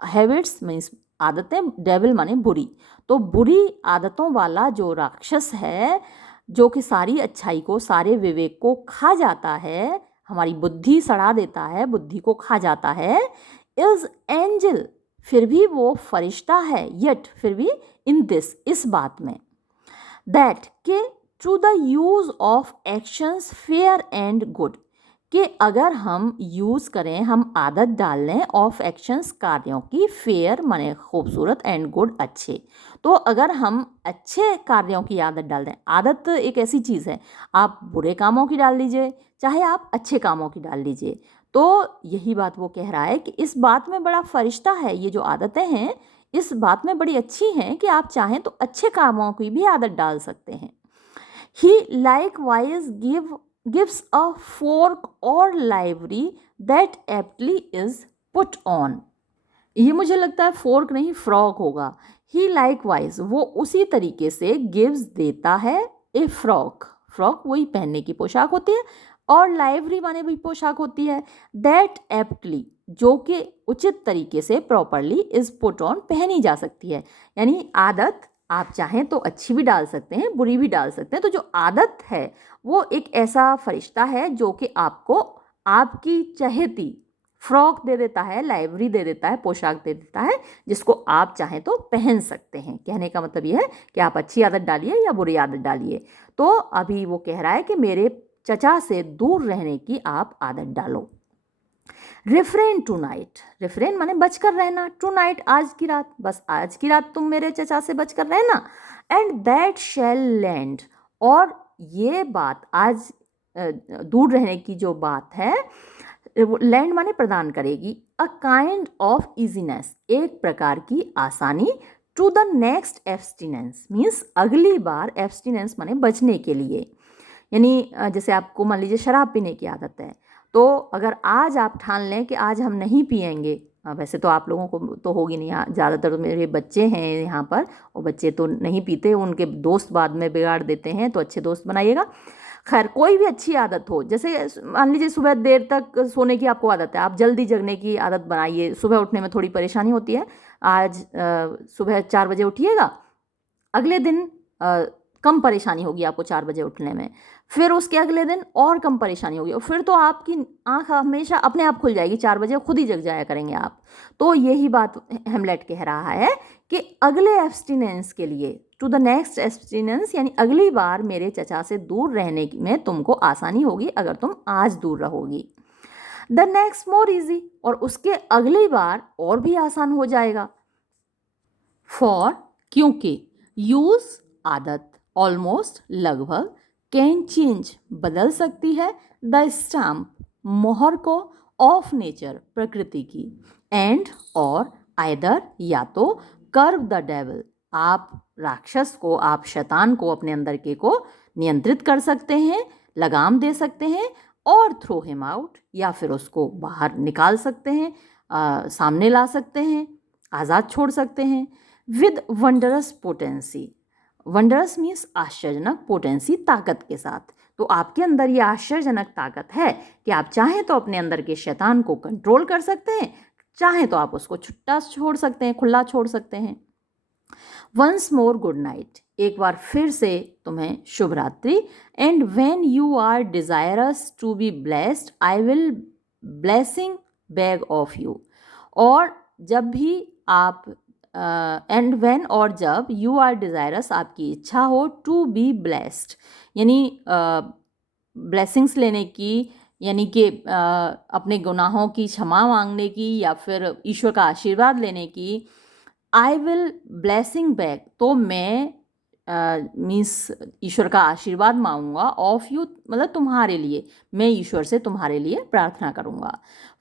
हैबिट्स मीन्स आदतें, डेविल माने बुरी, तो बुरी आदतों वाला जो राक्षस है, जो कि सारी अच्छाई को, सारे विवेक को खा जाता है, हमारी बुद्धि सड़ा देता है, बुद्धि को खा जाता है। इज एंजल, फिर भी वो फरिश्ता है, यट फिर भी, इन दिस, इस बात में, दैट के to the use of actions fair and good, कि अगर हम यूज़ करें, हम आदत डाल लें ऑफ एक्शंस, कार्यों की, फेयर माने खूबसूरत, एंड गुड अच्छे, तो अगर हम अच्छे कार्यों की आदत डाल दें, आदत एक ऐसी चीज़ है, आप बुरे कामों की डाल लीजिए चाहे आप अच्छे कामों की डाल लीजिए, तो यही बात वो कह रहा है कि इस बात में बड़ा फरिश्ता है, ये जो आदतें हैं इस बात में बड़ी अच्छी हैं कि आप चाहें तो अच्छे कामों की भी आदत डाल सकते हैं। ही likewise gives a fork or livery that aptly is put on, ये मुझे लगता है फोर्क नहीं फ्रॉक होगा। ही लाइकवाइज, वो उसी तरीके से गिव्स देता है, ए फ्रॉक, फ्रॉक वही पहनने की पोशाक होती है, और लाइवरी माने भी पोशाक होती है, दैट एप्टली, जो कि उचित तरीके से, प्रॉपरली, इज पुट ऑन, पहनी जा सकती है। यानी आदत आप चाहें तो अच्छी भी डाल सकते हैं, बुरी भी डाल सकते हैं, तो जो आदत है वो एक ऐसा फरिश्ता है जो कि आपको आपकी चहेती फ्रॉक दे देता है, लाइवरी दे देता है, पोशाक दे देता है, जिसको आप चाहें तो पहन सकते हैं। कहने का मतलब यह है कि आप अच्छी आदत डालिए या बुरी आदत डालिए। तो अभी वो कह रहा है कि मेरे चचा से दूर रहने की आप आदत डालो। रिफ्रेन टू नाइट, रिफ्रेन माने बचकर रहना, टू नाइट आज की रात, बस आज की रात तुम मेरे चचा से बचकर रहना। एंड दैट शैल लैंड, और ये बात आज दूर रहने की जो बात है, लैंड माने प्रदान करेगी, अ काइंड ऑफ इजीनेस, एक प्रकार की आसानी, to the next abstinence means अगली बार, एब्सटिनेंस माने बचने के लिए, यानी जैसे आपको मान लीजिए शराब पीने की आदत है, तो अगर आज आप ठान लें कि आज हम नहीं पिएंगे, वैसे तो आप लोगों को तो होगी नहीं, ज़्यादातर तो मेरे बच्चे हैं यहाँ पर, और बच्चे तो नहीं पीते, उनके दोस्त बाद में बिगाड़ देते हैं, तो अच्छे दोस्त बनाइएगा। खैर, कोई भी अच्छी आदत हो, जैसे मान लीजिए सुबह देर तक सोने की आपको आदत है, आप जल्दी जगने की आदत बनाइए, सुबह उठने में थोड़ी परेशानी होती है, आज सुबह 4 बजे उठिएगा, अगले दिन कम परेशानी होगी आपको 4 बजे उठने में, फिर उसके अगले दिन और कम परेशानी होगी, और फिर तो आपकी आंख हमेशा अपने आप खुल जाएगी, 4 बजे खुद ही जग जाया करेंगे आप। तो यही बात हेमलेट कह रहा है कि अगले एब्सटिनेंस के लिए, टू द नेक्स्ट एब्सटिनेंस, यानी अगली बार मेरे चचा से दूर रहने में तुमको आसानी होगी अगर तुम आज दूर रहोगी। द नेक्स्ट मोर इजी, और उसके अगली बार और भी आसान हो जाएगा। फॉर, क्योंकि, यूज, आदत, ऑलमोस्ट, लगभग, कैन चेंज, बदल सकती है, द स्टैम्प, मोहर को, ऑफ नेचर, प्रकृति की, एंड, और, आइदर, या तो, कर्व द डेविल, आप राक्षस को, आप शैतान को, अपने अंदर के को नियंत्रित कर सकते हैं, लगाम दे सकते हैं, और थ्रो हिम आउट, या फिर उसको बाहर निकाल सकते हैं, सामने ला सकते हैं, आज़ाद छोड़ सकते हैं, with wondrous potency, wondrous means आश्चर्यजनक, पोटेंसी ताकत के साथ। तो आपके अंदर ये आश्चर्यजनक ताकत है कि आप चाहें तो अपने अंदर के शैतान को कंट्रोल कर सकते हैं, चाहें तो आप उसको छुट्टा छोड़ सकते हैं, खुला छोड़ सकते हैं। वंस मोर गुड नाइट, एक बार फिर से तुम्हें शुभ रात्रि, and when you are desirous to be blessed I will blessing beg of you, और जब भी आप एंड व्हेन, और जब, यू आर डिज़ायरस, आपकी इच्छा हो, टू बी ब्लेस्ड, यानी ब्लेसिंग्स लेने की, यानी कि अपने गुनाहों की क्षमा मांगने की, या फिर ईश्वर का आशीर्वाद लेने की, आई विल ब्लेसिंग बैक, तो मैं मीन्स ईश्वर का आशीर्वाद मांगूंगा, ऑफ यू मतलब तुम्हारे लिए, मैं ईश्वर से तुम्हारे लिए प्रार्थना करूंगा।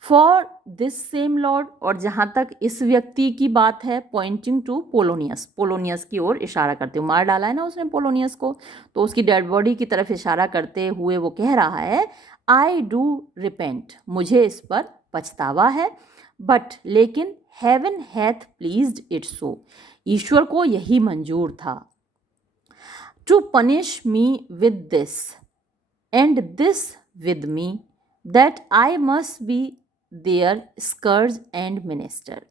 फॉर दिस सेम लॉर्ड, और जहाँ तक इस व्यक्ति की बात है, पॉइंटिंग टू पोलोनियस, पोलोनियस की ओर इशारा करते हुए, मार डाला है ना उसने पोलोनियस को, तो उसकी डेड बॉडी की तरफ इशारा करते हुए वो कह रहा है, आई डू रिपेंट, मुझे इस पर पछतावा है, बट, लेकिन, heaven hath pleased it so, ईश्वर को यही मंजूर था, to punish me with this, and this with me, that I must be their scourge and minister,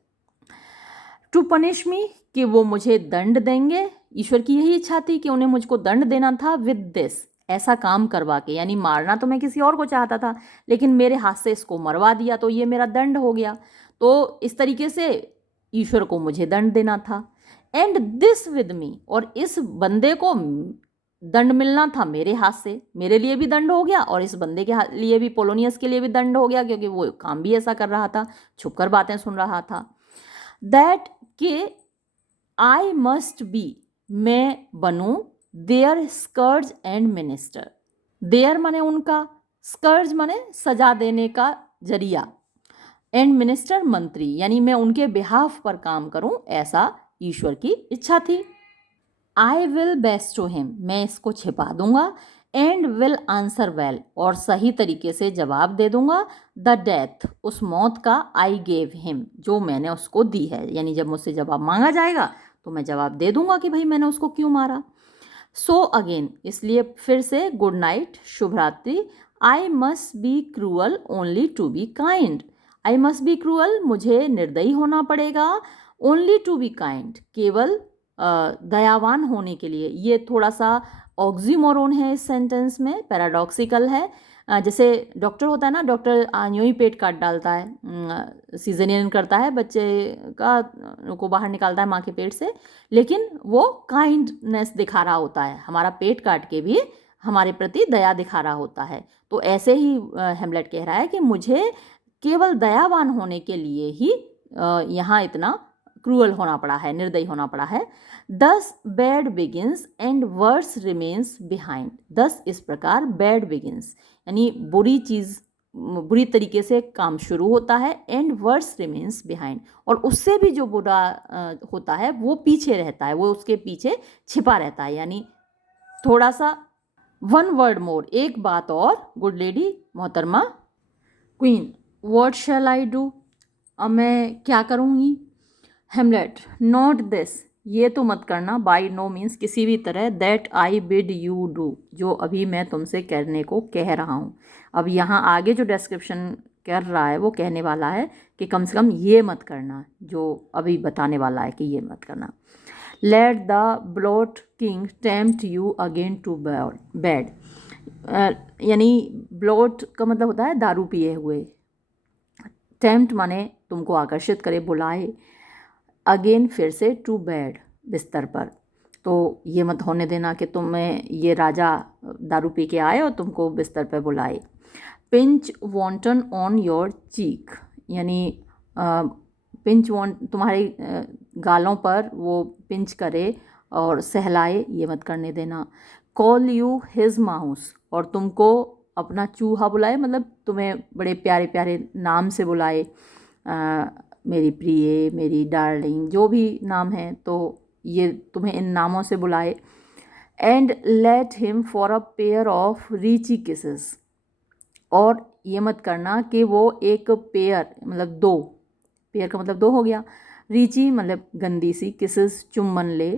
to punish me, कि वो मुझे दंड देंगे, ईश्वर की यही इच्छा थी कि उन्हें मुझको दंड देना था, विद दिस, ऐसा काम करवा के, यानी मारना तो मैं किसी और को चाहता था, लेकिन मेरे हाथ से इसको मरवा दिया तो ये मेरा दंड हो गया, तो इस तरीके से ईश्वर को मुझे दंड देना था, एंड दिस विद मी, और इस बंदे को दंड मिलना था मेरे हाथ से, मेरे लिए भी दंड हो गया, और इस बंदे के लिए भी, पोलोनियस के लिए भी दंड हो गया, क्योंकि वो काम भी ऐसा कर रहा था, छुपकर बातें सुन रहा था। दैट के आई मस्ट बी, मैं बनूं, their scourge and minister, their माने उनका, स्कर्ज माने सजा देने का जरिया, एंड मिनिस्टर मंत्री, यानी मैं उनके बिहाफ पर काम करूं, ऐसा ईश्वर की इच्छा थी। I will bestow him, मैं इसको छिपा दूंगा, एंड विल आंसर वेल, और सही तरीके से जवाब दे दूंगा, द डेथ, उस मौत का, आई गेव हिम, जो मैंने उसको दी है, यानी जब मुझसे जवाब मांगा जाएगा तो मैं जवाब दे दूंगा कि भाई मैंने उसको क्यों मारा। सो अगेन, इसलिए फिर से, गुड नाइट, शुभ रात्रि, I must be cruel only to be kind, I must be cruel, मुझे निर्दयी होना पड़ेगा, ओनली टू बी काइंड, केवल दयावान होने के लिए। ये थोड़ा सा ऑक्सीमोरोन है इस सेंटेंस में, पैराडॉक्सिकल है। जैसे डॉक्टर होता है ना, डॉक्टर यूं ही पेट काट डालता है, सीजरियन करता है, बच्चे का को बाहर निकालता है माँ के पेट से, लेकिन वो काइंडनेस दिखा रहा होता है, हमारा पेट काट के भी हमारे प्रति दया दिखा रहा होता है। तो ऐसे ही हेमलेट कह रहा है कि मुझे केवल दयावान होने के लिए ही यहाँ इतना क्रूअल होना पड़ा है, निर्दयी होना पड़ा है। Thus bad begins and worse remains behind, thus इस प्रकार बैड बिगिंस, यानी बुरी चीज़ बुरी तरीके से काम शुरू होता है, एंड वर्स रिमेन्स बिहाइंड, और उससे भी जो बुरा होता है वो पीछे रहता है, वो उसके पीछे छिपा रहता है। यानी थोड़ा सा वन वर्ड मोर, एक बात और, गुड लेडी मोहतरमा queen, what shell I do, अब मैं क्या करूँगी। हेमलेट, नॉट दिस, ये तो मत करना, बाई नो मीन्स किसी भी तरह, that I bid you do, जो अभी मैं तुमसे करने को कह रहा हूँ। अब यहाँ आगे जो डिस्क्रिप्शन कर रहा है वो कहने वाला है कि कम से कम ये मत करना, जो अभी बताने वाला है कि ये मत करना। Let the bloat king tempt you again to bed, यानी ब्लॉट का मतलब होता है दारू पिए हुए, टेम्प्ट माने तुमको आकर्षित करे, बुलाए, अगेन फिर से, टू बेड बिस्तर पर, तो ये मत होने देना कि तुम्हें ये राजा दारू पी के आए और तुमको बिस्तर पर बुलाए। Pinch wonton on your cheek, यानी पिंच वॉन्ट तुम्हारे गालों पर वो पिंच करे और सहलाए, ये मत करने देना। कॉल यू हिज माउस, और तुमको अपना चूहा बुलाए, मतलब तुम्हें बड़े प्यारे प्यारे नाम से बुलाए, मेरी प्रिय, मेरी डार्लिंग, जो भी नाम है, तो ये तुम्हें इन नामों से बुलाए। And let him for a pair of reechy kisses, और ये मत करना कि वो एक पेयर मतलब दो, पेयर का मतलब दो हो गया, रीची मतलब गंदी सी, किसेस चुम्बन ले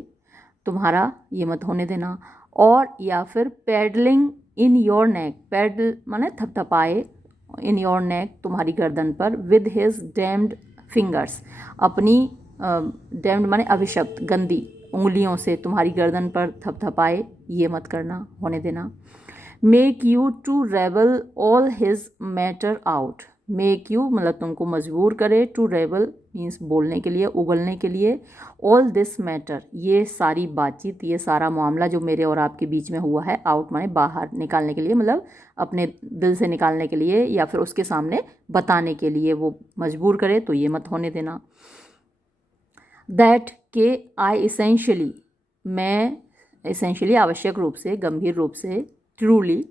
तुम्हारा, ये मत होने देना। और या फिर paddling in your neck, paddle माने थपथपाए, इन योर नेक तुम्हारी गर्दन पर, विद हिज डैम्ड फिंगर्स, अपनी डैम्ड माने अभिशप्त गंदी उंगलियों से तुम्हारी गर्दन पर थपथपाए, ये मत करना, होने देना। मेक यू टू रेबल all his matter out, make you मतलब तुमको मजबूर करे, टू रेबल मीन्स बोलने के लिए, उगलने के लिए, ऑल दिस मैटर ये सारी बातचीत, ये सारा मामला जो मेरे और आपके बीच में हुआ है, आउट माने बाहर निकालने के लिए, मतलब अपने दिल से निकालने के लिए या फिर उसके सामने बताने के लिए वो मजबूर करे, तो ये मत होने देना। दैट के आई इसेंशली, मैं इसेंशली आवश्यक रूप से, गंभीर रूप से, truly,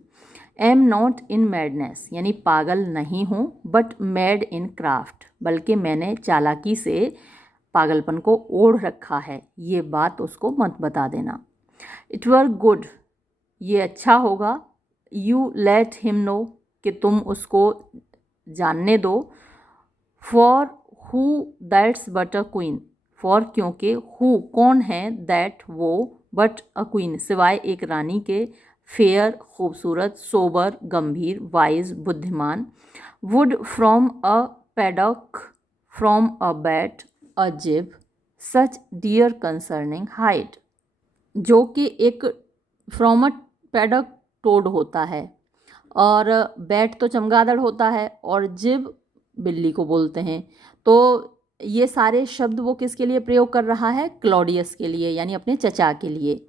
am not in madness यानी पागल नहीं हूँ, बट मैड इन क्राफ्ट बल्कि मैंने चालाकी से पागलपन को ओढ़ रखा है, ये बात उसको मत बता देना। इट वर गुड, ये अच्छा होगा, यू लेट हिम नो कि तुम उसको जानने दो, for who that's but a queen, for क्योंकि हु कौन है, दैट वो, बट अ क्वीन सिवाय एक रानी के, फेयर खूबसूरत, सोबर गंभीर, वाइज बुद्धिमान, would from a paddock, from a bat, a gib, such dear concerning height, जो कि एक फ्रॉम अ पैडॉक टोड होता है, और बैट तो चमगादड़ होता है, और जिब बिल्ली को बोलते हैं। तो ये सारे शब्द वो किसके लिए प्रयोग कर रहा है, क्लॉडियस के लिए, यानी अपने चचा के लिए।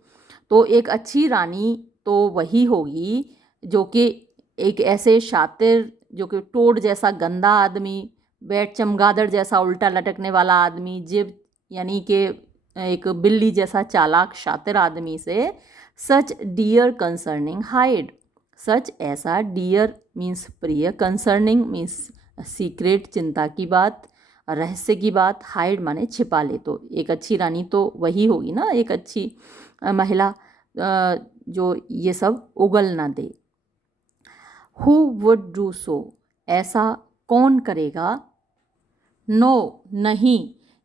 तो एक अच्छी रानी तो वही होगी जो कि एक ऐसे शातिर, जो कि टोड जैसा गंदा आदमी, बैट चमगादड़ जैसा उल्टा लटकने वाला आदमी, जिब यानी कि एक बिल्ली जैसा चालाक शातिर आदमी से, सच डियर कंसर्निंग हाइड, सच ऐसा, डियर मीन्स प्रिय, कंसर्निंग मीन्स सीक्रेट चिंता की बात, रहस्य की बात, हाइड माने छिपा ले। तो एक अच्छी रानी तो वही होगी ना, एक अच्छी महिला जो ये सब उगल ना दे। हु वुड डू सो, ऐसा कौन करेगा, नो नहीं,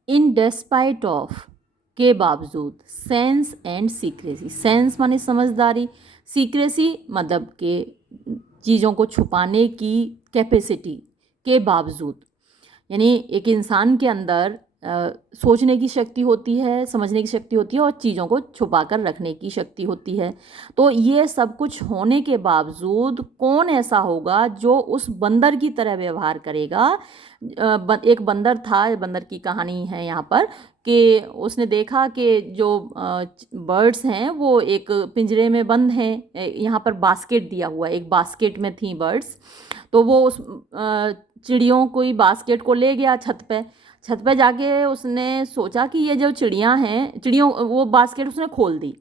इन डेस्पाइट ऑफ के बावजूद, सेंस एंड सीक्रेसी, सेंस माने समझदारी, सीक्रेसी मतलब के चीज़ों को छुपाने की कैपेसिटी के बावजूद, यानी एक इंसान के अंदर सोचने की शक्ति होती है, समझने की शक्ति होती है, और चीज़ों को छुपा कर रखने की शक्ति होती है। तो ये सब कुछ होने के बावजूद कौन ऐसा होगा जो उस बंदर की तरह व्यवहार करेगा। एक बंदर था, बंदर की कहानी है यहाँ पर, कि उसने देखा कि जो बर्ड्स हैं वो एक पिंजरे में बंद हैं, यहाँ पर बास्केट दिया हुआ है, एक बास्केट में थी बर्ड्स, तो वो उस चिड़ियों को ही बास्केट को ले गया छत पे जाके उसने सोचा कि ये जो चिड़ियाँ हैं, चिड़ियों वो बास्केट उसने खोल दी,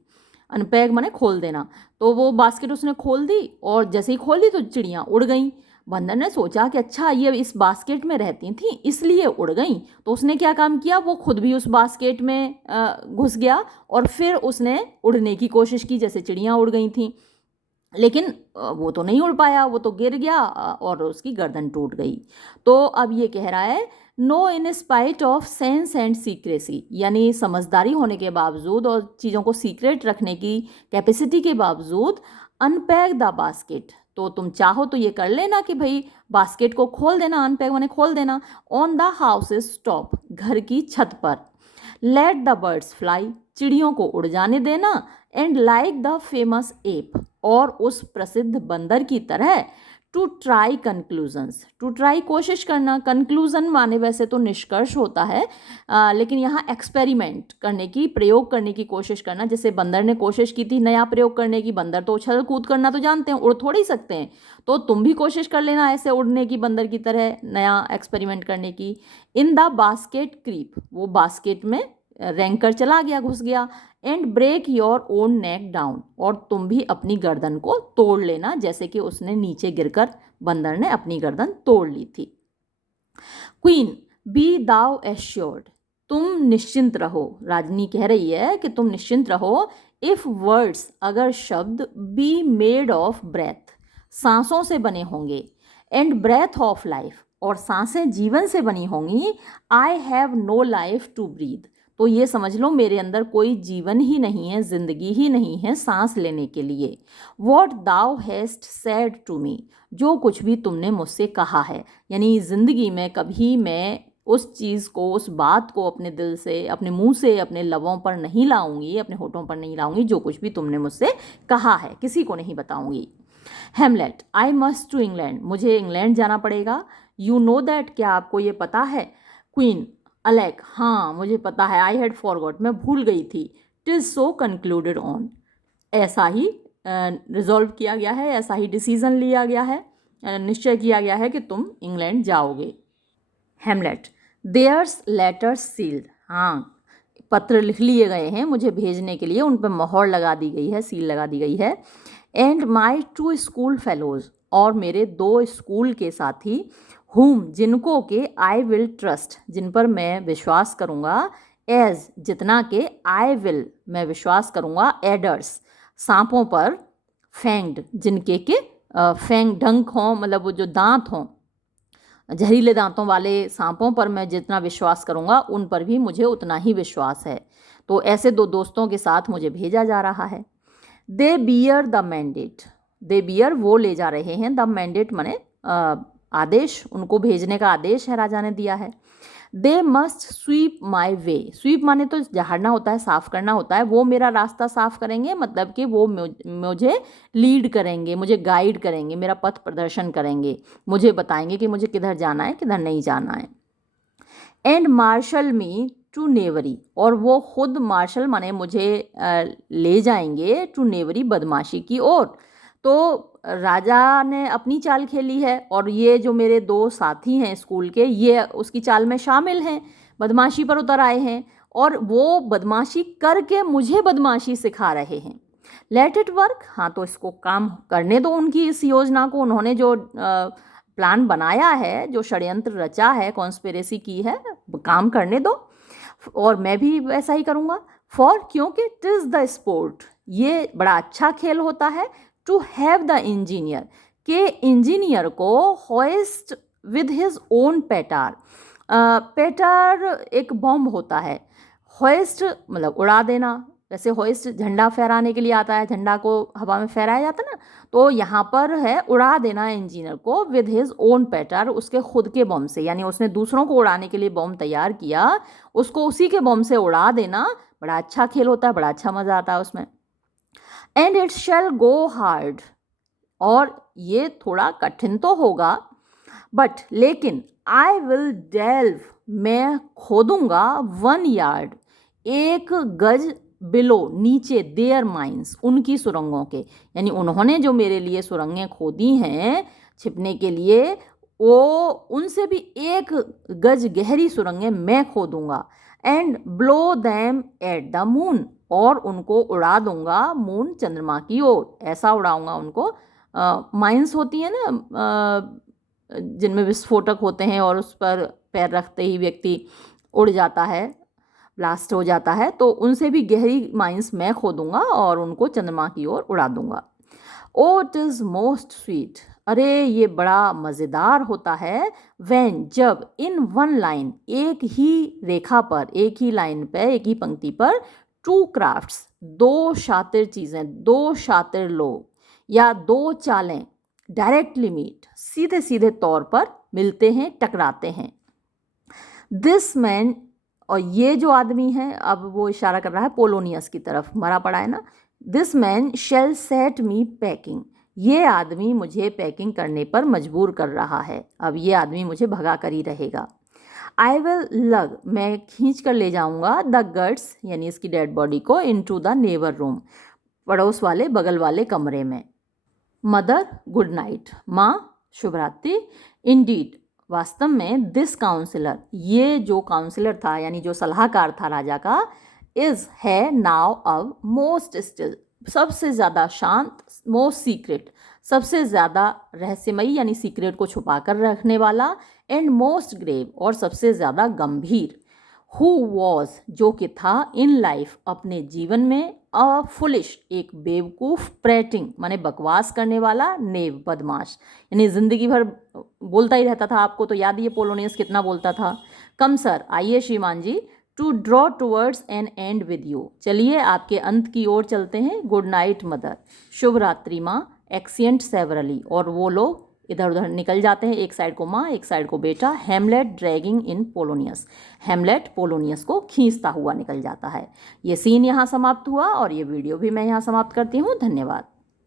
अनपैक माने खोल देना, तो वो बास्केट उसने खोल दी, और जैसे ही खोल दी तो चिड़ियाँ उड़ गईं। बंदर ने सोचा कि अच्छा ये इस बास्केट में रहती थी इसलिए उड़ गई, तो उसने क्या काम किया, वो खुद भी उस बास्केट में घुस गया और फिर उसने उड़ने की कोशिश की जैसे चिड़ियाँ उड़ गई थी। लेकिन वो तो नहीं उड़ पाया, वो तो गिर गया और उसकी गर्दन टूट गई। तो अब ये कह रहा है no in spite of sense and secrecy, यानी समझदारी होने के बावजूद और चीज़ों को सीक्रेट रखने की कैपेसिटी के बावजूद, अनपैक द बास्केट, तो तुम चाहो तो ये कर लेना कि भाई बास्केट को खोल देना, अनपैक माने खोल देना, ऑन द हाउसेस टॉप, घर की छत पर, लेट द बर्ड्स फ्लाई, चिड़ियों को उड़ जाने देना, and like the famous ape, और उस प्रसिद्ध बंदर की तरह, to try conclusions, to try कोशिश करना, कंक्लूजन माने वैसे तो निष्कर्ष होता है, लेकिन यहाँ एक्सपेरिमेंट करने की, प्रयोग करने की कोशिश करना। जैसे बंदर ने कोशिश की थी नया प्रयोग करने की, बंदर तो उछल कूद करना तो जानते हैं, उड़ थोड़ी सकते हैं, तो तुम भी कोशिश कर लेना ऐसे उड़ने की, बंदर की तरह नया एक्सपेरिमेंट करने की। इन द बास्केट क्रीप, वो बास्केट में रेंग कर चला गया, घुस गया, and break your own neck down, और तुम भी अपनी गर्दन को तोड़ लेना, जैसे कि उसने नीचे गिरकर बंदर ने अपनी गर्दन तोड़ ली थी। क्वीन, बी दाउ एश्योर्ड, तुम निश्चिंत रहो, राजनी कह रही है कि तुम निश्चिंत रहो, इफ वर्ड्स, अगर शब्द, बी मेड ऑफ ब्रेथ, सांसों से बने होंगे, एंड ब्रेथ ऑफ लाइफ, और सांसें जीवन से बनी होंगी, I have no life to breathe, तो ये समझ लो मेरे अंदर कोई जीवन ही नहीं है, जिंदगी ही नहीं है सांस लेने के लिए। What thou hast said to me, जो कुछ भी तुमने मुझसे कहा है, यानी ज़िंदगी में कभी मैं उस चीज़ को, उस बात को अपने दिल से, अपने मुंह से, अपने लबों पर नहीं लाऊंगी, अपने होठों पर नहीं लाऊंगी, जो कुछ भी तुमने मुझसे कहा है किसी को नहीं बताऊंगी। हेमलेट, आई मस्ट टू इंग्लैंड, मुझे इंग्लैंड जाना पड़ेगा। यू नो दैट, क्या आपको ये पता है। क्वीन, अलेक, हाँ मुझे पता है। आई हैड फॉरगॉट, मैं भूल गई थी। टिज सो कंक्लूडेड ऑन, ऐसा ही रिजॉल्व किया गया है, ऐसा ही डिसीजन लिया गया है, निश्चय किया गया है कि तुम इंग्लैंड जाओगे। हेमलेट, देयर्स लेटर्स सील्ड, हाँ पत्र लिख लिए गए हैं मुझे भेजने के लिए, उन पर मोहर लगा दी गई है, सील लगा दी गई है। एंड माई 2 स्कूल फेलोज, और मेरे 2 स्कूल के साथी, हुम, जिनको के आई विल ट्रस्ट, जिन पर मैं विश्वास करूँगा, एज, जितना के, आई विल, मैं विश्वास करूँगा, एडर्स, सांपों पर, फैंग्ड, जिनके के फैंग, डंक हों, मतलब वो जो दांत हों, जहरीले दांतों वाले सांपों पर मैं जितना विश्वास करूँगा, उन पर भी मुझे उतना ही विश्वास है। तो ऐसे 2 दोस्तों के साथ मुझे भेजा जा रहा है। दे bear the mandate, they beer, वो ले जा रहे हैं, द मैंडेट माने आदेश, उनको भेजने का आदेश है, राजा ने दिया है। They must sweep my way, sweep माने तो झाड़ना होता है, साफ करना होता है, वो मेरा रास्ता साफ करेंगे, मतलब कि वो मुझे लीड करेंगे, मुझे गाइड करेंगे, मेरा पथ प्रदर्शन करेंगे, मुझे बताएंगे कि मुझे किधर जाना है, किधर नहीं जाना है। And marshal me to knavery, और वो खुद मार्शल माने मुझे ले जाएंगे टू नेवरी, बदमाशी की ओर। तो राजा ने अपनी चाल खेली है, और ये जो मेरे 2 साथी हैं स्कूल के, ये उसकी चाल में शामिल हैं, बदमाशी पर उतर आए हैं, और वो बदमाशी करके मुझे बदमाशी सिखा रहे हैं। लेट इट वर्क, हाँ तो इसको काम करने दो, उनकी इस योजना को, उन्होंने जो प्लान बनाया है, जो षड्यंत्र रचा है, कॉन्स्पिरेसी की है, काम करने दो, और मैं भी वैसा ही करूँगा। फॉर, क्योंकि टिज द स्पोर्ट, ये बड़ा अच्छा खेल होता है, टू हैव द इंजीनियर, के इंजीनियर को होइस्ट विद हिज ओन पेटार, पेटार एक बॉम्ब होता है, होइस्ट मतलब उड़ा देना, वैसे होइस्ट झंडा फहराने के लिए आता है, झंडा को हवा में फहराया जाता है ना, तो यहाँ पर है उड़ा देना इंजीनियर को, विद हिज ओन पेटार, उसके खुद के बम से, यानी उसने दूसरों को उड़ाने के लिए बम तैयार किया, उसको उसी के बम से उड़ा देना, बड़ा अच्छा खेल होता है, बड़ा अच्छा मज़ा आता है उसमें। And it shall go hard, और ये थोड़ा कठिन तो होगा, बट लेकिन आई विल डेल्व, मैं खोदूंगा 1 यार्ड, 1 गज, बिलो, नीचे, देयर माइंस, उनकी सुरंगों के, यानी उन्होंने जो मेरे लिए सुरंगें खोदी हैं छिपने के लिए, वो उनसे भी 1 गज गहरी सुरंगें मैं खोदूंगा। And blow them at the moon, और उनको उड़ा दूंगा मून, चंद्रमा की ओर, ऐसा उड़ाऊंगा उनको। माइंस होती है ना, जिनमें विस्फोटक होते हैं और उस पर पैर रखते ही व्यक्ति उड़ जाता है, ब्लास्ट हो जाता है, तो उनसे भी गहरी माइंस मैं खोदूंगा और उनको चंद्रमा की ओर उड़ा दूंगा। ओ इट इज़ मोस्ट स्वीट, अरे ये बड़ा मज़ेदार होता है, व्हेन जब, इन वन लाइन एक ही रेखा पर, एक ही लाइन पर, एक ही पंक्ति पर, टू क्राफ्ट्स दो शातिर चीज़ें, दो शातिर लोग या दो चालें, डायरेक्टली मीट सीधे सीधे तौर पर मिलते हैं, टकराते हैं। दिस मैन, और ये जो आदमी है, अब वो इशारा कर रहा है पोलोनियस की तरफ, मरा पड़ा है ना। This man shall set me packing, ये आदमी मुझे पैकिंग करने पर मजबूर कर रहा है, अब ये आदमी मुझे भगा कर ही रहेगा। आई विल लग, मैं खींच कर ले जाऊंगा, द गट्स यानी इसकी डेड बॉडी को, इनटू द नेबर रूम, पड़ोस वाले बगल वाले कमरे में। मदर गुड नाइट, माँ शुभ रात्रि। इंडीड, वास्तव में, दिस काउंसिलर, ये जो काउंसिलर था यानी जो सलाहकार था राजा का, इज़ है नाउ अब, मोस्ट स्टिल सबसे ज़्यादा शांत, मोस्ट सीक्रेट सबसे ज़्यादा रहस्यमयी यानी सीक्रेट को छुपा कर रखने वाला, एंड मोस्ट ग्रेव और सबसे ज़्यादा गंभीर, हु वॉज जो कि था, इन लाइफ अपने जीवन में, अ फुलिश एक बेवकूफ़, प्रेटिंग माने बकवास करने वाला, नेव बदमाश यानी ज़िंदगी भर बोलता ही रहता था। आपको तो याद ही है पोलोनियस कितना बोलता था। कम सर, आइए श्रीमान जी, to draw towards an end with you, चलिए आपके अंत की ओर चलते हैं। गुड नाइट मदर, शुभ रात्रि माँ, एक्सिएंट सेवरली, और वो लोग इधर उधर निकल जाते हैं, एक साइड को माँ एक साइड को बेटा। हेमलेट ड्रैगिंग इन पोलोनियस, हेमलेट पोलोनियस को खींचता हुआ निकल जाता है। ये सीन यहाँ समाप्त हुआ और ये वीडियो भी मैं यहाँ समाप्त करती हूँ। धन्यवाद।